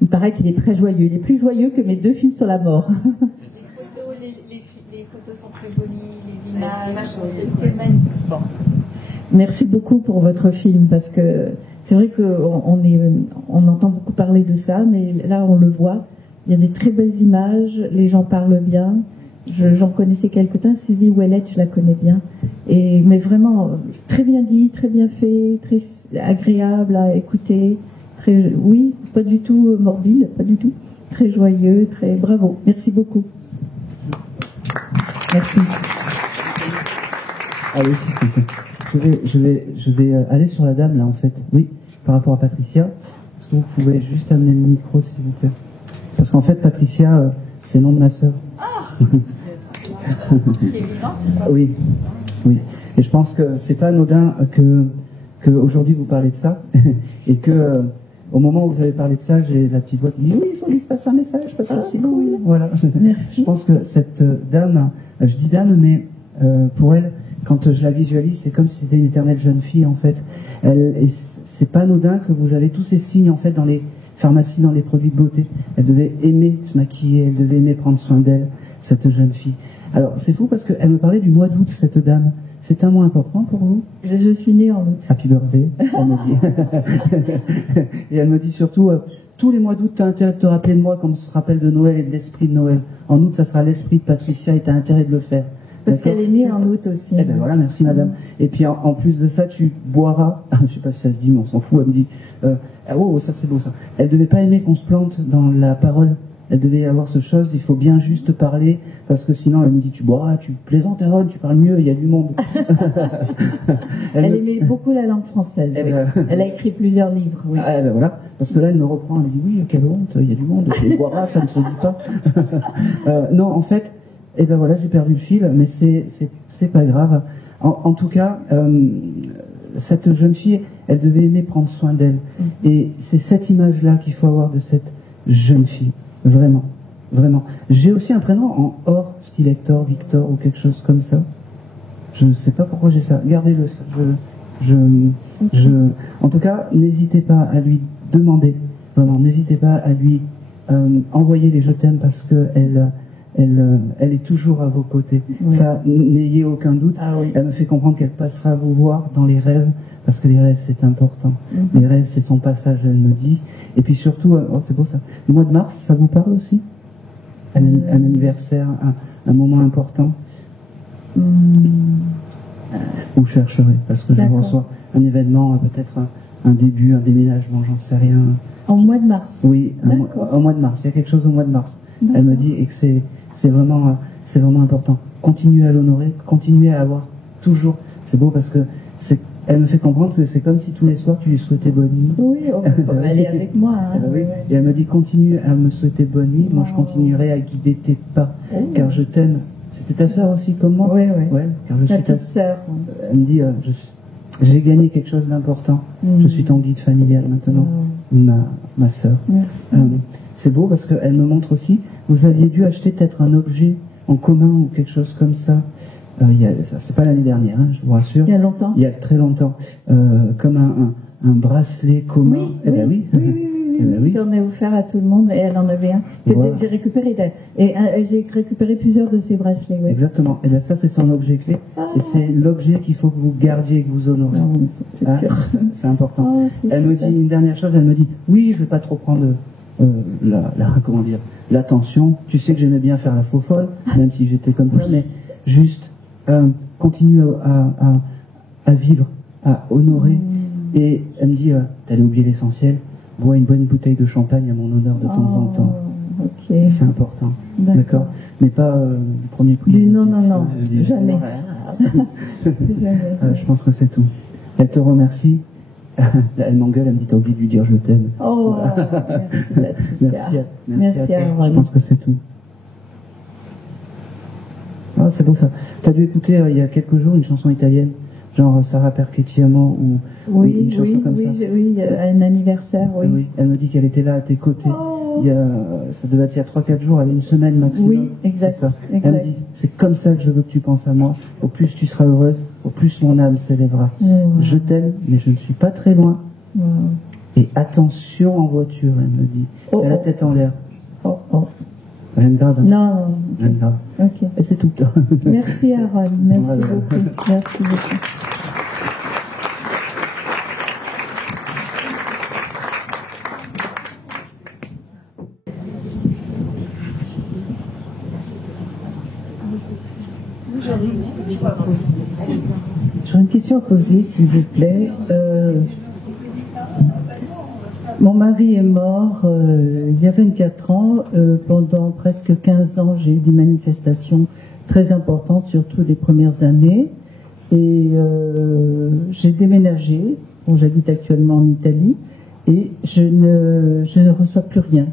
Il paraît qu'il est très joyeux. Il est plus joyeux que mes 2 films sur la mort. Les photos sont très jolies, les images, c'est magnifique. Bon. Merci beaucoup pour votre film, parce que c'est vrai qu'on entend beaucoup parler de ça, mais là on le voit. Il y a des très belles images, les gens parlent bien. J'en connaissais quelques-uns. Sylvie Ouellette, je la connais bien. Mais vraiment, très bien dit, très bien fait, très agréable à écouter. Oui, pas du tout morbide, pas du tout. Très joyeux, très bravo. Merci beaucoup. Merci. Allez, je vais aller sur la dame là en fait. Oui, par rapport à Patricia. Est-ce que vous pouvez juste amener le micro s'il vous plaît? Parce qu'en fait, Patricia, c'est le nom de ma sœur. Oui, oui. Et je pense que c'est pas anodin que aujourd'hui vous parlez de ça et que au moment où vous avez parlé de ça, j'ai la petite voix qui dit oui, il faut lui passer un message parce que sinon, voilà. Merci. Je pense que cette dame, je dis dame, mais pour elle, quand je la visualise, c'est comme si c'était une éternelle jeune fille en fait. Et c'est pas anodin que vous avez tous ces signes en fait dans les pharmacies, dans les produits de beauté. Elle devait aimer se maquiller, elle devait aimer prendre soin d'elle, cette jeune fille. Alors c'est fou parce qu'elle me parlait du mois d'août, cette dame. C'est un mois important pour vous? Je suis née en août. Happy birthday, elle me dit. Et elle me dit surtout, tous les mois d'août, tu as intérêt de te rappeler de moi comme on se rappelle de Noël et de l'esprit de Noël. En août, ça sera l'esprit de Patricia et tu as intérêt de le faire. Parce qu'elle est née en août aussi. Eh ben voilà, merci madame. Et puis en plus de ça, tu boiras, je sais pas si ça se dit, mais on s'en fout, elle me dit, oh ça c'est beau ça. Elle devait pas aimer qu'on se plante dans la parole. Elle devait avoir ce chose, il faut bien juste parler, parce que sinon elle me dit, tu boiras, tu plaisantes Aaron, tu parles mieux, il y a du monde. Elle aimait beaucoup la langue française. Elle a écrit plusieurs livres, oui. Ah, ben voilà, parce que là elle me reprend, elle me dit, oui, quelle honte, il y a du monde, tu boiras, ça ne se dit pas. Non, en fait, et ben voilà, j'ai perdu le fil, mais c'est pas grave. En tout cas, cette jeune fille, elle devait aimer prendre soin d'elle. Et c'est cette image-là qu'il faut avoir de cette jeune fille. Vraiment, vraiment. J'ai aussi un prénom en or, style Hector, Victor ou quelque chose comme ça. Je ne sais pas pourquoi j'ai ça. Gardez-le. En tout cas, n'hésitez pas à lui demander. Vraiment, n'hésitez pas à lui envoyer les je t'aime parce que elle est toujours à vos côtés. Oui. Ça, n'ayez aucun doute. Ah, oui. Elle me fait comprendre qu'elle passera vous voir dans les rêves, parce que les rêves, c'est important. Les rêves, c'est son passage, elle me dit. Et puis surtout, oh, c'est beau ça, le mois de mars, ça vous parle aussi? Un anniversaire, un moment important? Vous chercherez, parce que je reçois un événement, peut-être un début, un déménagement, j'en sais rien. Au mois de mars? Oui, au mois de mars. Il y a quelque chose au mois de mars. Elle me dit et que c'est vraiment important. Continuez à l'honorer, continuez à avoir toujours. C'est beau parce que elle me fait comprendre que c'est comme si tous les soirs tu lui souhaitais bonne nuit. Oui, elle est avec moi. Hein. Oui. Et elle me dit continue à me souhaiter bonne nuit. Moi je continuerai à guider tes pas, car je t'aime. C'était ta sœur aussi comme moi. Oui. Ouais, car je suis ta sœur. Elle me dit j'ai gagné quelque chose d'important. Je suis ton guide familial maintenant, ma sœur. C'est beau parce qu'elle me montre aussi, vous aviez dû acheter peut-être un objet en commun ou quelque chose comme ça. C'est pas l'année dernière, hein, je vous rassure. Il y a longtemps. Il y a très longtemps. Comme un bracelet commun. Oui. J'en ai offert à tout le monde et elle en avait un. Voilà. J'ai récupéré j'ai récupéré plusieurs de ces bracelets. Oui. Exactement. Et bien ça, c'est son objet clé. Et c'est l'objet qu'il faut que vous gardiez et que vous honorez. C'est sûr. C'est important. Elle me dit une dernière chose. Elle me dit, oui, je vais pas trop prendre l'attention. Tu sais que j'aimais bien faire la faux folle, même si j'étais comme ça, mais juste continue à vivre, à honorer. Et elle me dit, t'allais oublier l'essentiel, bois une bonne bouteille de champagne à mon honneur de temps en temps. Okay. C'est important. D'accord. mais pas du premier coup. Non, jamais. Je pense que c'est tout. Elle te remercie. Elle m'engueule, elle me dit t'as oublié de lui dire je t'aime. Oh, merci à toi. Je pense que c'est tout. Ah, c'est beau ça. T'as dû écouter il y a quelques jours une chanson italienne, genre Sarà perché ti amo ou une chanson comme ça. Oui, il y a un anniversaire, oui. Oui, elle me dit qu'elle était là à tes côtés. Ça devait être il y a 3-4 jours, il y a une semaine maximum. Oui, exact. C'est ça. Elle me dit, c'est comme ça que je veux que tu penses à moi. Au plus tu seras heureuse, au plus mon âme s'élèvera. Je t'aime, mais je ne suis pas très loin. Et attention en voiture, elle me dit. Elle a la tête en l'air. Rien de grave. Non. Rien de grave. Ok. Et c'est tout. Merci Aaron, merci beaucoup. Merci beaucoup. J'aurais une question à poser, s'il vous plaît. Mon mari est mort il y a 24 ans. Pendant presque 15 ans, j'ai eu des manifestations très importantes, surtout les premières années. Et j'ai déménagé. Bon, j'habite actuellement en Italie. Et je ne reçois plus rien.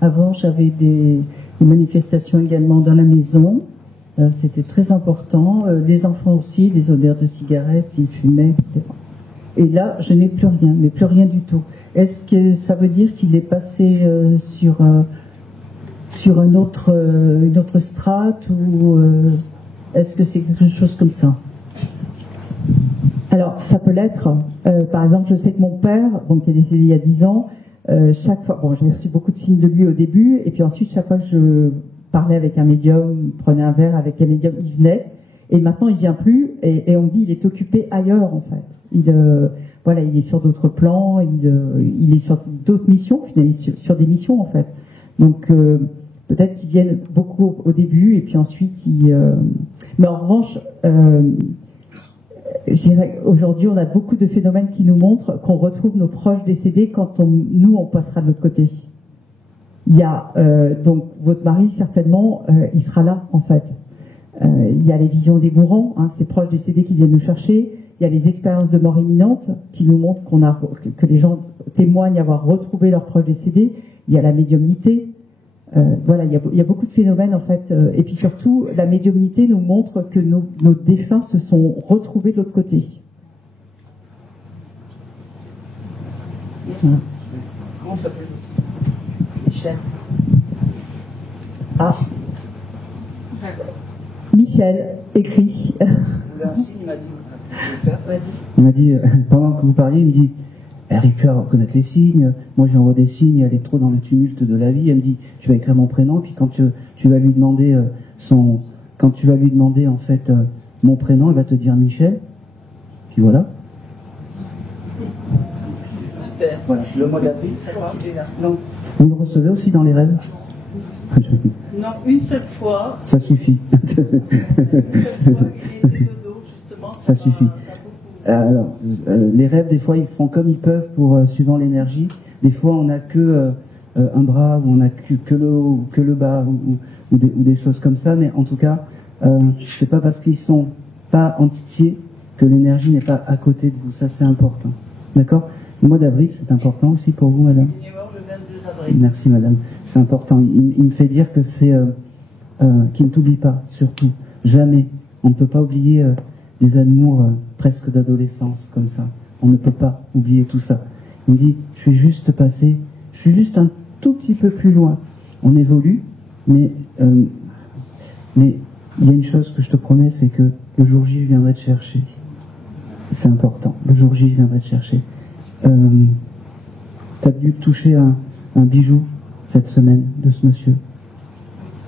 Avant, j'avais des manifestations également dans la maison. C'était très important. Les enfants aussi, les odeurs de cigarettes, ils fumaient, etc. Et là, je n'ai plus rien, mais plus rien du tout. Est-ce que ça veut dire qu'il est passé sur une autre strate ou est-ce que c'est quelque chose comme ça? Alors, ça peut l'être. Par exemple, je sais que mon père, donc qui est décédé il y a 10 ans, chaque fois, bon, j'ai reçu beaucoup de signes de lui au début, et puis ensuite, chaque fois que je parlais avec un médium, prenais un verre avec un médium, il venait, et maintenant il vient plus, et on me dit il est occupé ailleurs en fait. Il est sur d'autres plans, il est sur d'autres missions, finalement, sur des missions en fait. Donc peut-être qu'ils viennent beaucoup au début, et puis ensuite mais en revanche, je dirais aujourd'hui on a beaucoup de phénomènes qui nous montrent qu'on retrouve nos proches décédés quand on passera de l'autre côté. Il y a donc votre mari certainement, il sera là en fait. Il y a les visions des mourants, ces proches décédés qui viennent nous chercher. Il y a les expériences de mort imminente qui nous montrent que les gens témoignent avoir retrouvé leurs proches décédés. Il y a la médiumnité. Voilà, il y a beaucoup de phénomènes en fait. Et puis surtout, la médiumnité nous montre que nos défunts se sont retrouvés de l'autre côté. Yes. Comment s'appelle Michel. Ah. Michel écrit. Il m'a dit, pendant que vous parliez, il me dit, Erika va reconnaître les signes, moi j'envoie des signes, elle est trop dans le tumulte de la vie, elle me dit, tu vas écrire mon prénom, puis quand tu vas lui demander en fait mon prénom, elle va te dire Michel, puis voilà. Super. Voilà, le mois d'avril, ça va. Non. Vous le recevez aussi dans les rêves? Non, une seule fois. Ça suffit. Ça suffit. Alors, les rêves, des fois, ils font comme ils peuvent suivant l'énergie. Des fois, on n'a que un bras, ou on n'a que le haut, que le bas, ou des choses comme ça. Mais en tout cas, c'est pas parce qu'ils sont pas entiers que l'énergie n'est pas à côté de vous. Ça, c'est important. D'accord? Le mois d'avril, c'est important aussi pour vous, madame? Il est mort le 22 avril. Merci, madame. C'est important. Il me fait dire que c'est qu'il ne t'oublie pas, surtout. Jamais. On ne peut pas oublier des amours presque d'adolescence comme ça. On ne peut pas oublier tout ça. Il me dit, je suis juste passé, je suis juste un tout petit peu plus loin. On évolue, mais il y a une chose que je te promets, c'est que le jour J, je viendrai te chercher. C'est important. Le jour J, je viendrai te chercher. T'as dû toucher un bijou cette semaine de ce monsieur.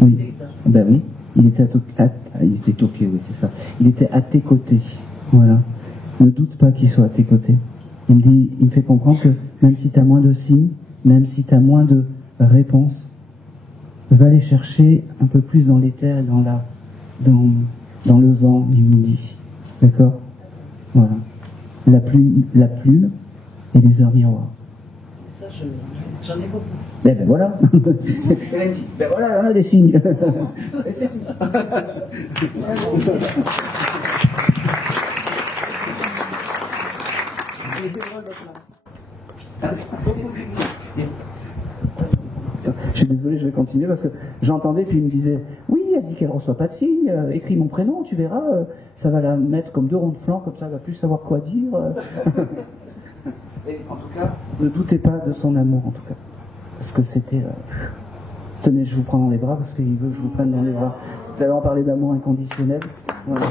Oui. Ben oui. Il était toqué, oui, c'est ça. Il était à tes côtés. Voilà. Ne doute pas qu'il soit à tes côtés. Il me fait comprendre que même si tu as moins de signes, même si tu as moins de réponses, va les chercher un peu plus dans l'éther et dans le vent, il me dit. D'accord? Voilà. La plume et les heures miroirs. ça, j'en ai beaucoup. Ben voilà. Elle me dit, ben voilà, on a des signes. Et c'est tout. Je suis désolé, je vais continuer parce que j'entendais, puis il me disait oui, elle dit qu'elle ne reçoit pas de signes, écris mon prénom, tu verras, ça va la mettre comme 2 ronds de flanc, comme ça elle va plus savoir quoi dire. Et en tout cas, ne doutez pas de son amour, en tout cas. Parce que c'était. Tenez, je vous prends dans les bras parce qu'il veut que je vous prenne dans les bras. Tout à l'heure, on parlait d'amour inconditionnel. Voilà.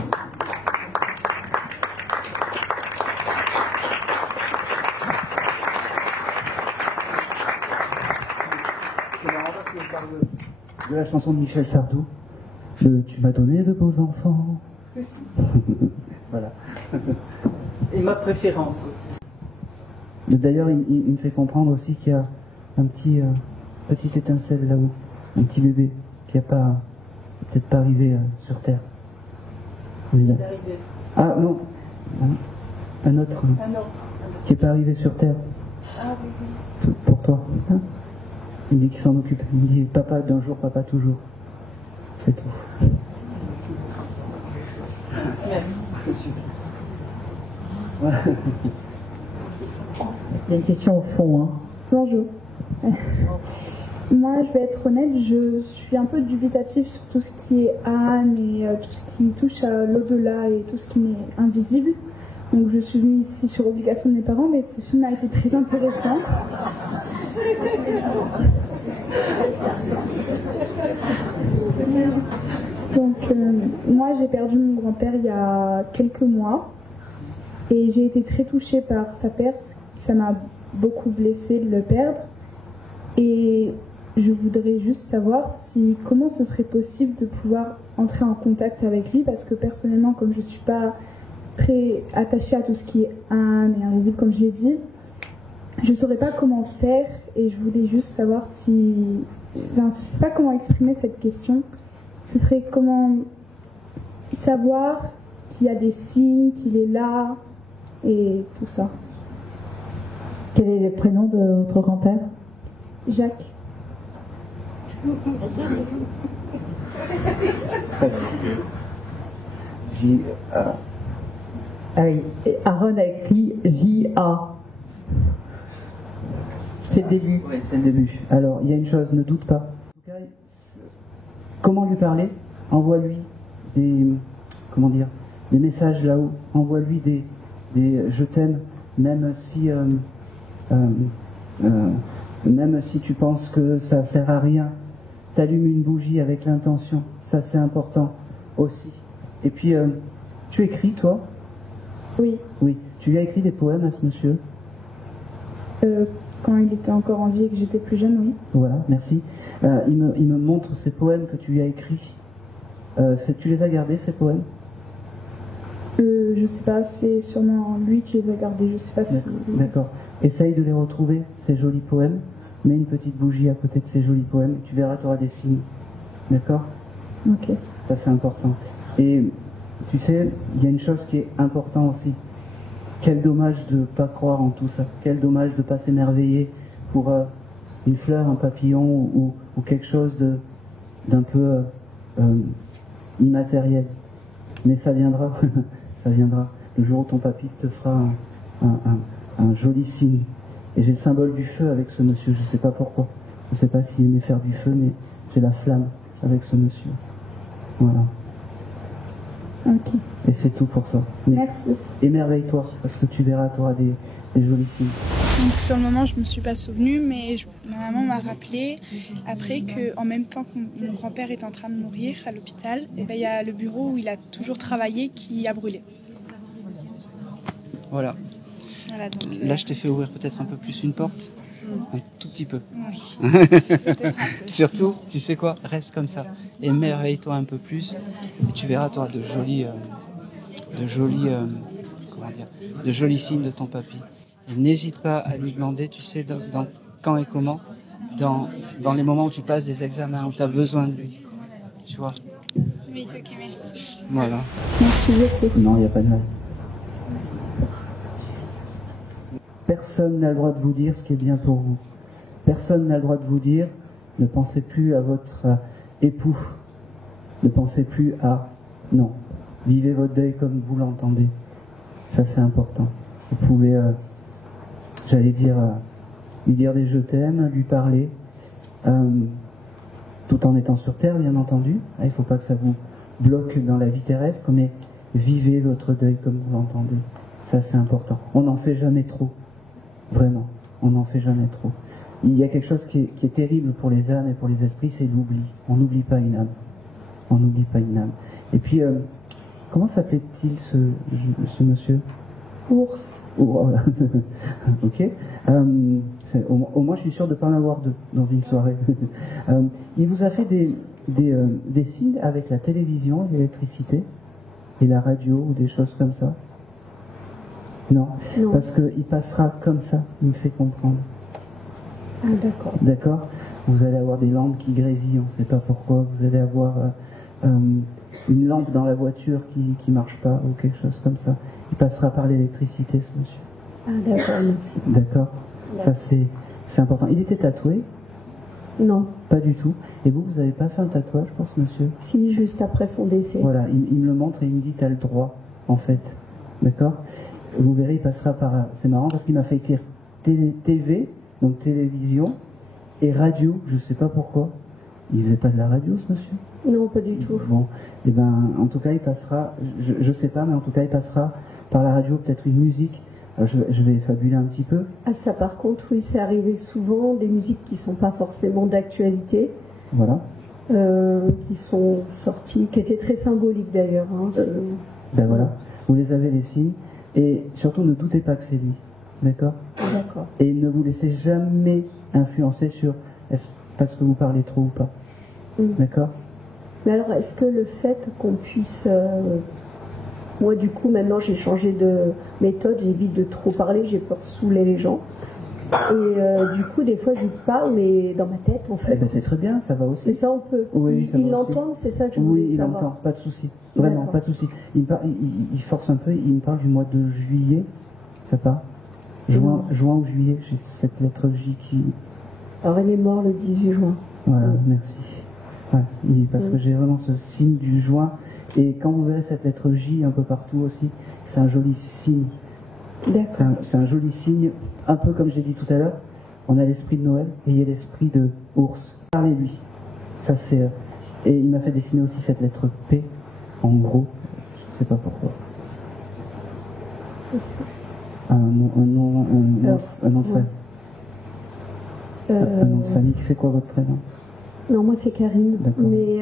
De la chanson de Michel Sardou, Tu m'as donné de beaux enfants. Voilà. Et ma préférence aussi. D'ailleurs, il me fait comprendre aussi qu'il y a un petite étincelle là-haut, un petit bébé qui n'a pas, peut-être pas arrivé sur Terre. Oui, là. Ah non, un autre qui n'est pas arrivé sur Terre. Ah oui, oui. Pour toi. Hein, il dit qu'il s'en occupe. Il me dit papa d'un jour, papa toujours. C'est tout. Merci. Voilà. Il y a une question au fond. Hein. Bonjour. Moi, je vais être honnête, je suis un peu dubitative sur tout ce qui est âme et tout ce qui touche à l'au-delà et tout ce qui m'est invisible. Donc je suis venue ici sur obligation de mes parents, mais ce film a été très intéressant. Donc moi j'ai perdu mon grand-père il y a quelques mois et j'ai été très touchée par sa perte. Ça m'a beaucoup blessée de le perdre et je voudrais juste savoir comment ce serait possible de pouvoir entrer en contact avec lui, parce que personnellement, comme je ne suis pas très attachée à tout ce qui est âme et invisible, comme je l'ai dit, je ne saurais pas comment faire et je voulais juste savoir je ne sais pas comment exprimer cette question. Ce serait comment savoir qu'il y a des signes, qu'il est là et tout ça. Quel est le prénom de votre grand-père? Jacques. J-A. Ah oui, Aaron a écrit J-A. C'est le début. Oui, c'est le début. Alors, il y a une chose, ne doute pas. Comment lui parler? Envoie-lui des messages là-haut. Envoie-lui des je t'aime, même si tu penses que ça sert à rien. T'allumes une bougie avec l'intention. Ça, c'est important aussi. Et puis, tu écris, toi? Oui. Oui. Tu lui as écrit des poèmes à ce monsieur? Quand il était encore en vie et que j'étais plus jeune, oui. Voilà, merci. Il me montre ces poèmes que tu lui as écrits. Tu les as gardés, ces poèmes? Je sais pas, c'est sûrement lui qui les a gardés, je sais pas si... D'accord. Essaye de les retrouver, ces jolis poèmes. Mets une petite bougie à côté de ces jolis poèmes. Tu verras, tu auras des signes. D'accord? Ok. Ça, c'est important. Et tu sais, il y a une chose qui est importante aussi. Quel dommage de ne pas croire en tout ça. Quel dommage de ne pas s'émerveiller pour une fleur, un papillon ou quelque chose d'un peu immatériel. Mais ça viendra. Ça viendra. Le jour où ton papy te fera un joli signe. Et j'ai le symbole du feu avec ce monsieur. Je ne sais pas pourquoi. Je ne sais pas s'il aimait faire du feu, mais j'ai la flamme avec ce monsieur. Voilà. Ok. Et c'est tout pour toi. Mais merci. Émerveille-toi, parce que tu verras, tu auras des jolis signes. Donc sur le moment, je ne me suis pas souvenue, mais ma maman m'a rappelé après qu'en même temps que mon grand-père est en train de mourir à l'hôpital, il y a le bureau où il a toujours travaillé qui a brûlé. Voilà. Voilà donc, là, je t'ai fait ouvrir peut-être un peu plus une porte. Un tout petit peu. Oui. Surtout, tu sais quoi, reste comme ça. Émerveille-toi un peu plus et tu verras, tu auras de jolis signes de ton papy. Et n'hésite pas à lui demander, tu sais, quand et comment, dans les moments où tu passes des examens, où tu as besoin de lui. Tu vois? Oui, ok, merci. Voilà. Merci beaucoup. Non, il n'y a pas de mal. personne n'a le droit de vous dire ce qui est bien pour vous. Personne n'a le droit de vous dire, ne pensez plus à votre époux. Ne pensez plus à... Non. Vivez votre deuil comme vous l'entendez. Ça, c'est important. Vous pouvez, j'allais dire, lui dire des je t'aime, lui parler, tout en étant sur terre, bien entendu. Il ne faut pas que ça vous bloque dans la vie terrestre, mais vivez votre deuil comme vous l'entendez. Ça, c'est important. On n'en fait jamais trop. Vraiment. On n'en fait jamais trop. Il y a quelque chose qui est terrible pour les âmes et pour les esprits, c'est l'oubli. On n'oublie pas une âme. On n'oublie pas une âme. Et puis, comment s'appelait-il ce monsieur? Ours. Oh, ok. Au moins, je suis sûr de ne pas en avoir deux dans une soirée. Il vous a fait des signes avec la télévision, l'électricité et la radio ou des choses comme ça? Non. Parce qu'il passera comme ça, il me fait comprendre. Ah, d'accord. D'accord. Vous allez avoir des lampes qui grésillent, on ne sait pas pourquoi. Vous allez avoir une lampe dans la voiture qui ne marche pas ou quelque chose comme ça. Il passera par l'électricité, ce monsieur. Ah, d'accord, merci. D'accord. Ça, c'est important. Il était tatoué? Non. Pas du tout. Et vous n'avez pas fait un tatouage pour ce monsieur? Si, juste après son décès. Voilà, il me le montre et il me dit, t'as le droit, en fait. D'accord. Vous verrez, il passera par... C'est marrant parce qu'il m'a fait écrire TV, donc télévision, et radio, je ne sais pas pourquoi. Il faisait pas de la radio, ce monsieur? Non, pas du tout. Bon, et ben, en tout cas, il passera, je sais pas, mais en tout cas, il passera par la radio, peut-être une musique. Je vais fabuler un petit peu. Ah, ça, par contre, oui, c'est arrivé souvent, des musiques qui sont pas forcément d'actualité. Voilà. Qui sont sorties, qui étaient très symboliques d'ailleurs. Hein, ben voilà, vous les avez les signes, et surtout ne doutez pas que c'est lui. D'accord. D'accord. Et ne vous laissez jamais influencer sur parce que vous parlez trop ou pas. D'accord. Mais alors, est-ce que le fait qu'on puisse... Moi, du coup, maintenant, j'ai changé de méthode, j'évite de trop parler, j'ai peur de saouler les gens. Et du coup, des fois, je parle, mais dans ma tête, en fait. Eh ben, c'est très bien, ça va aussi. Mais ça, on peut. Oui, Ils l'entendent, c'est ça que je voulais savoir. Oui, il entend, pas de souci. Vraiment, pas de souci. Il force un peu, il me parle du mois de juillet, ça part. Juin ou juillet, j'ai cette lettre J qui... Alors, il est mort le 18 juin. Voilà, merci. Ouais, parce que j'ai vraiment ce signe du juin. Et quand vous verrez cette lettre J un peu partout aussi, c'est un joli signe. C'est un joli signe, un peu comme j'ai dit tout à l'heure. On a l'esprit de Noël et il y a l'esprit de ours. Parlez-lui. Ça, c'est... Et il m'a fait dessiner aussi cette lettre P, en gros. Je ne sais pas pourquoi. Un nom de famille. Un nom de famille, c'est quoi votre prénom? Non, moi c'est Karine. Mais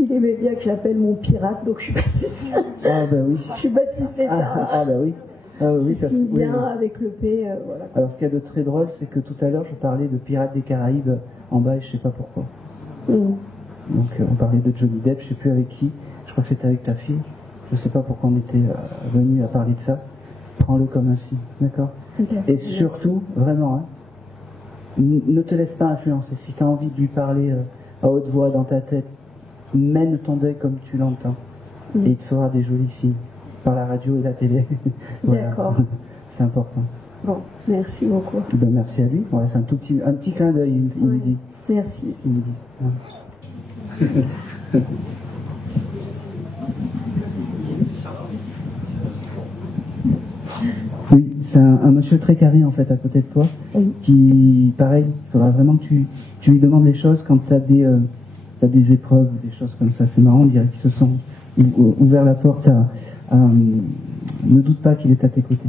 il aimait bien que je l'appelle mon pirate, donc je suis passée ça. Ah bah oui. Je suis passée ça. Ah bah oui. Ah oui, ça se bien avec le P, voilà. Alors ce qu'il y a de très drôle, c'est que tout à l'heure je parlais de Pirates des Caraïbes en bas et je sais pas pourquoi. Donc on parlait de Johnny Depp, je sais plus avec qui. Je crois que c'était avec ta fille. Je sais pas pourquoi on était venu à parler de ça. Prends-le comme un signe, d'accord? Et surtout, vraiment, hein, ne te laisse pas influencer. Si tu as envie de lui parler à haute voix dans ta tête, mène ton deuil comme tu l'entends. Et il te fera des jolis signes par la radio et la télé. Voilà. D'accord. C'est important. Bon, merci beaucoup. Ben, merci à lui. Voilà, c'est un petit clin d'œil, il me dit. Merci. Il me dit. Ouais. Oui, c'est un monsieur très carré en fait à côté de toi, qui, pareil, il faudra vraiment que tu lui demandes les choses quand tu as des épreuves, des choses comme ça. C'est marrant, on dirait qu'ils se sont ouvert la porte à ne doute pas qu'il est à tes côtés.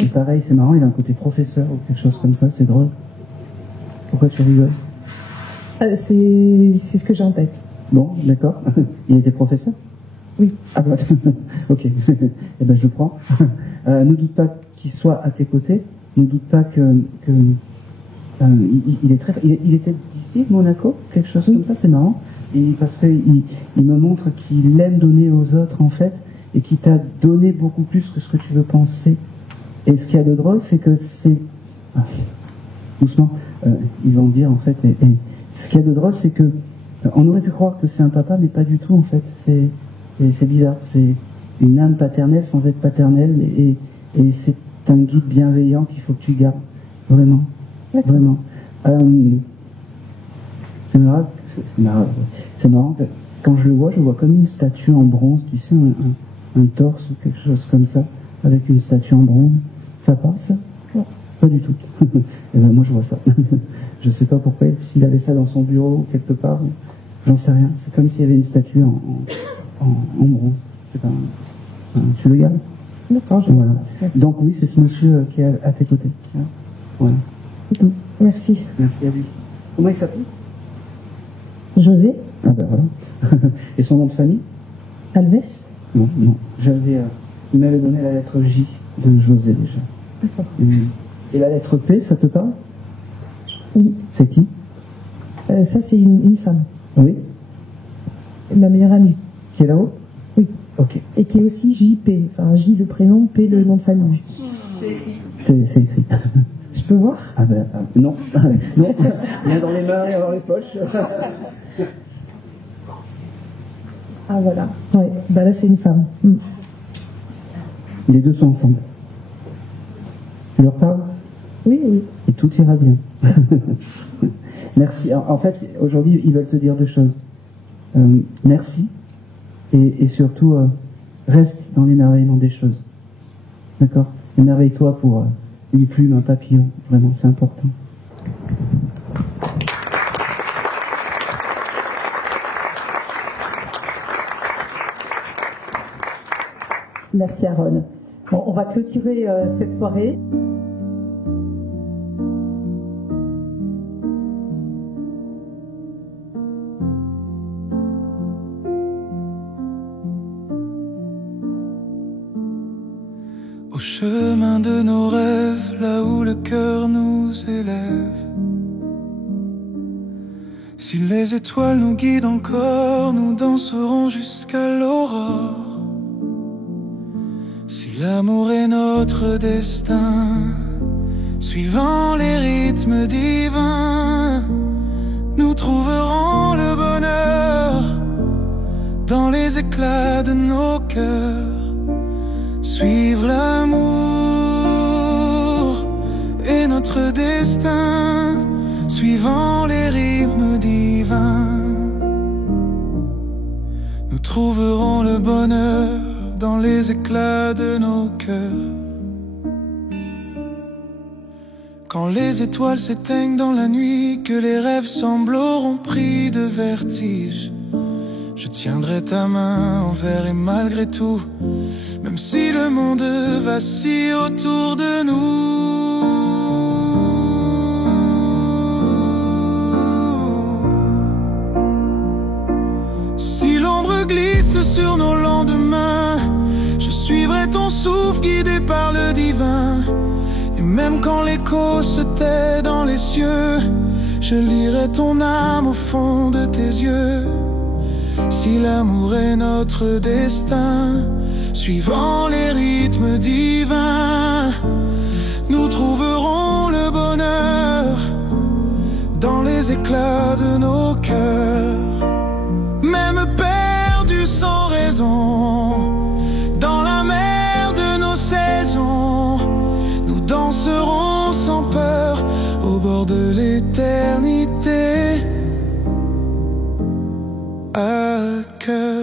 Et pareil, c'est marrant, il a un côté professeur ou quelque chose comme ça, c'est drôle. Pourquoi tu rigoles? C'est ce que j'ai en tête. Bon, d'accord. Il était professeur? Oui. Ah bah, ok. Eh ben je prends. Ne doute pas qu'il soit à tes côtés. Ne doute pas il était d'ici, Monaco, quelque chose comme ça, c'est marrant. Et parce qu'il me montre qu'il aime donner aux autres en fait, et qu'il t'a donné beaucoup plus que ce que tu veux penser. Et ce qu'il y a de drôle, c'est que c'est... doucement, ils vont dire en fait, et ce qu'il y a de drôle, c'est que on aurait pu croire que c'est un papa, mais pas du tout en fait. C'est bizarre, c'est une âme paternelle sans être paternelle, et Et c'est un guide bienveillant qu'il faut que tu gardes. Vraiment. Vraiment. C'est marrant. C'est marrant. Quand je le vois comme une statue en bronze, tu sais, un torse ou quelque chose comme ça, avec une statue en bronze. Ça parle, ça? Non, pas du tout. Et ben moi, je vois ça. Je sais pas pourquoi, s'il avait ça dans son bureau ou quelque part, j'en sais rien. C'est comme s'il y avait une statue en bronze. C'est pas tu le gardes? D'accord, voilà. Donc oui, c'est ce monsieur qui est à tes côtés. Voilà. C'est tout. Merci. Merci à lui. Comment il s'appelle? José. Ah ben voilà. Et son nom de famille? Alves. Non. Il m'avait donné la lettre J de José déjà. D'accord. Et la lettre P, ça te parle? Oui. C'est qui? Ça, c'est une femme. Oui. Ma meilleure amie. Qui est là-haut? Oui. Ok. Et qui est aussi JP. Enfin, J le prénom, P le nom de famille. C'est écrit. Je peux voir? Ah ben, non. Non. Rien dans les mains, rien dans les poches. Ah voilà. Ouais. Bah là, c'est une femme. Les deux sont ensemble. Tu leur parles? Oui, oui. Et tout ira bien. Merci. En fait, aujourd'hui, ils veulent te dire deux choses. Merci. Et surtout, reste dans l'émerveillement des choses. D'accord? Émerveille-toi pour une plume, un papillon. Vraiment, c'est important. Merci Aaron. Bon, on va clôturer cette soirée. Au chemin de nos rêves, là où le cœur nous élève. Si les étoiles nous guident encore, nous danserons jusqu'à l'aurore. Si l'amour est notre destin, suivant les rythmes divins, nous trouverons le bonheur dans les éclats de nos cœurs. Suivre l'amour est notre destin, suivant les rythmes divins. Nous trouverons le bonheur dans les éclats de nos cœurs. Quand les étoiles s'éteignent dans la nuit, que les rêves semblent auront pris de vertige, je tiendrai ta main envers et malgré tout, même si le monde vacille autour de nous. Si l'ombre glisse sur nos lendemains, je suivrai ton souffle guidé par le divin. Et même quand l'écho se tait dans les cieux, je lirai ton âme au fond de tes yeux. Si l'amour est notre destin, suivant les rythmes divins, nous trouverons le bonheur dans les éclats de nos cœurs. Même perdus sans raison, dans la mer de nos saisons, nous danserons sans peur au bord de l'éternité. À cœur.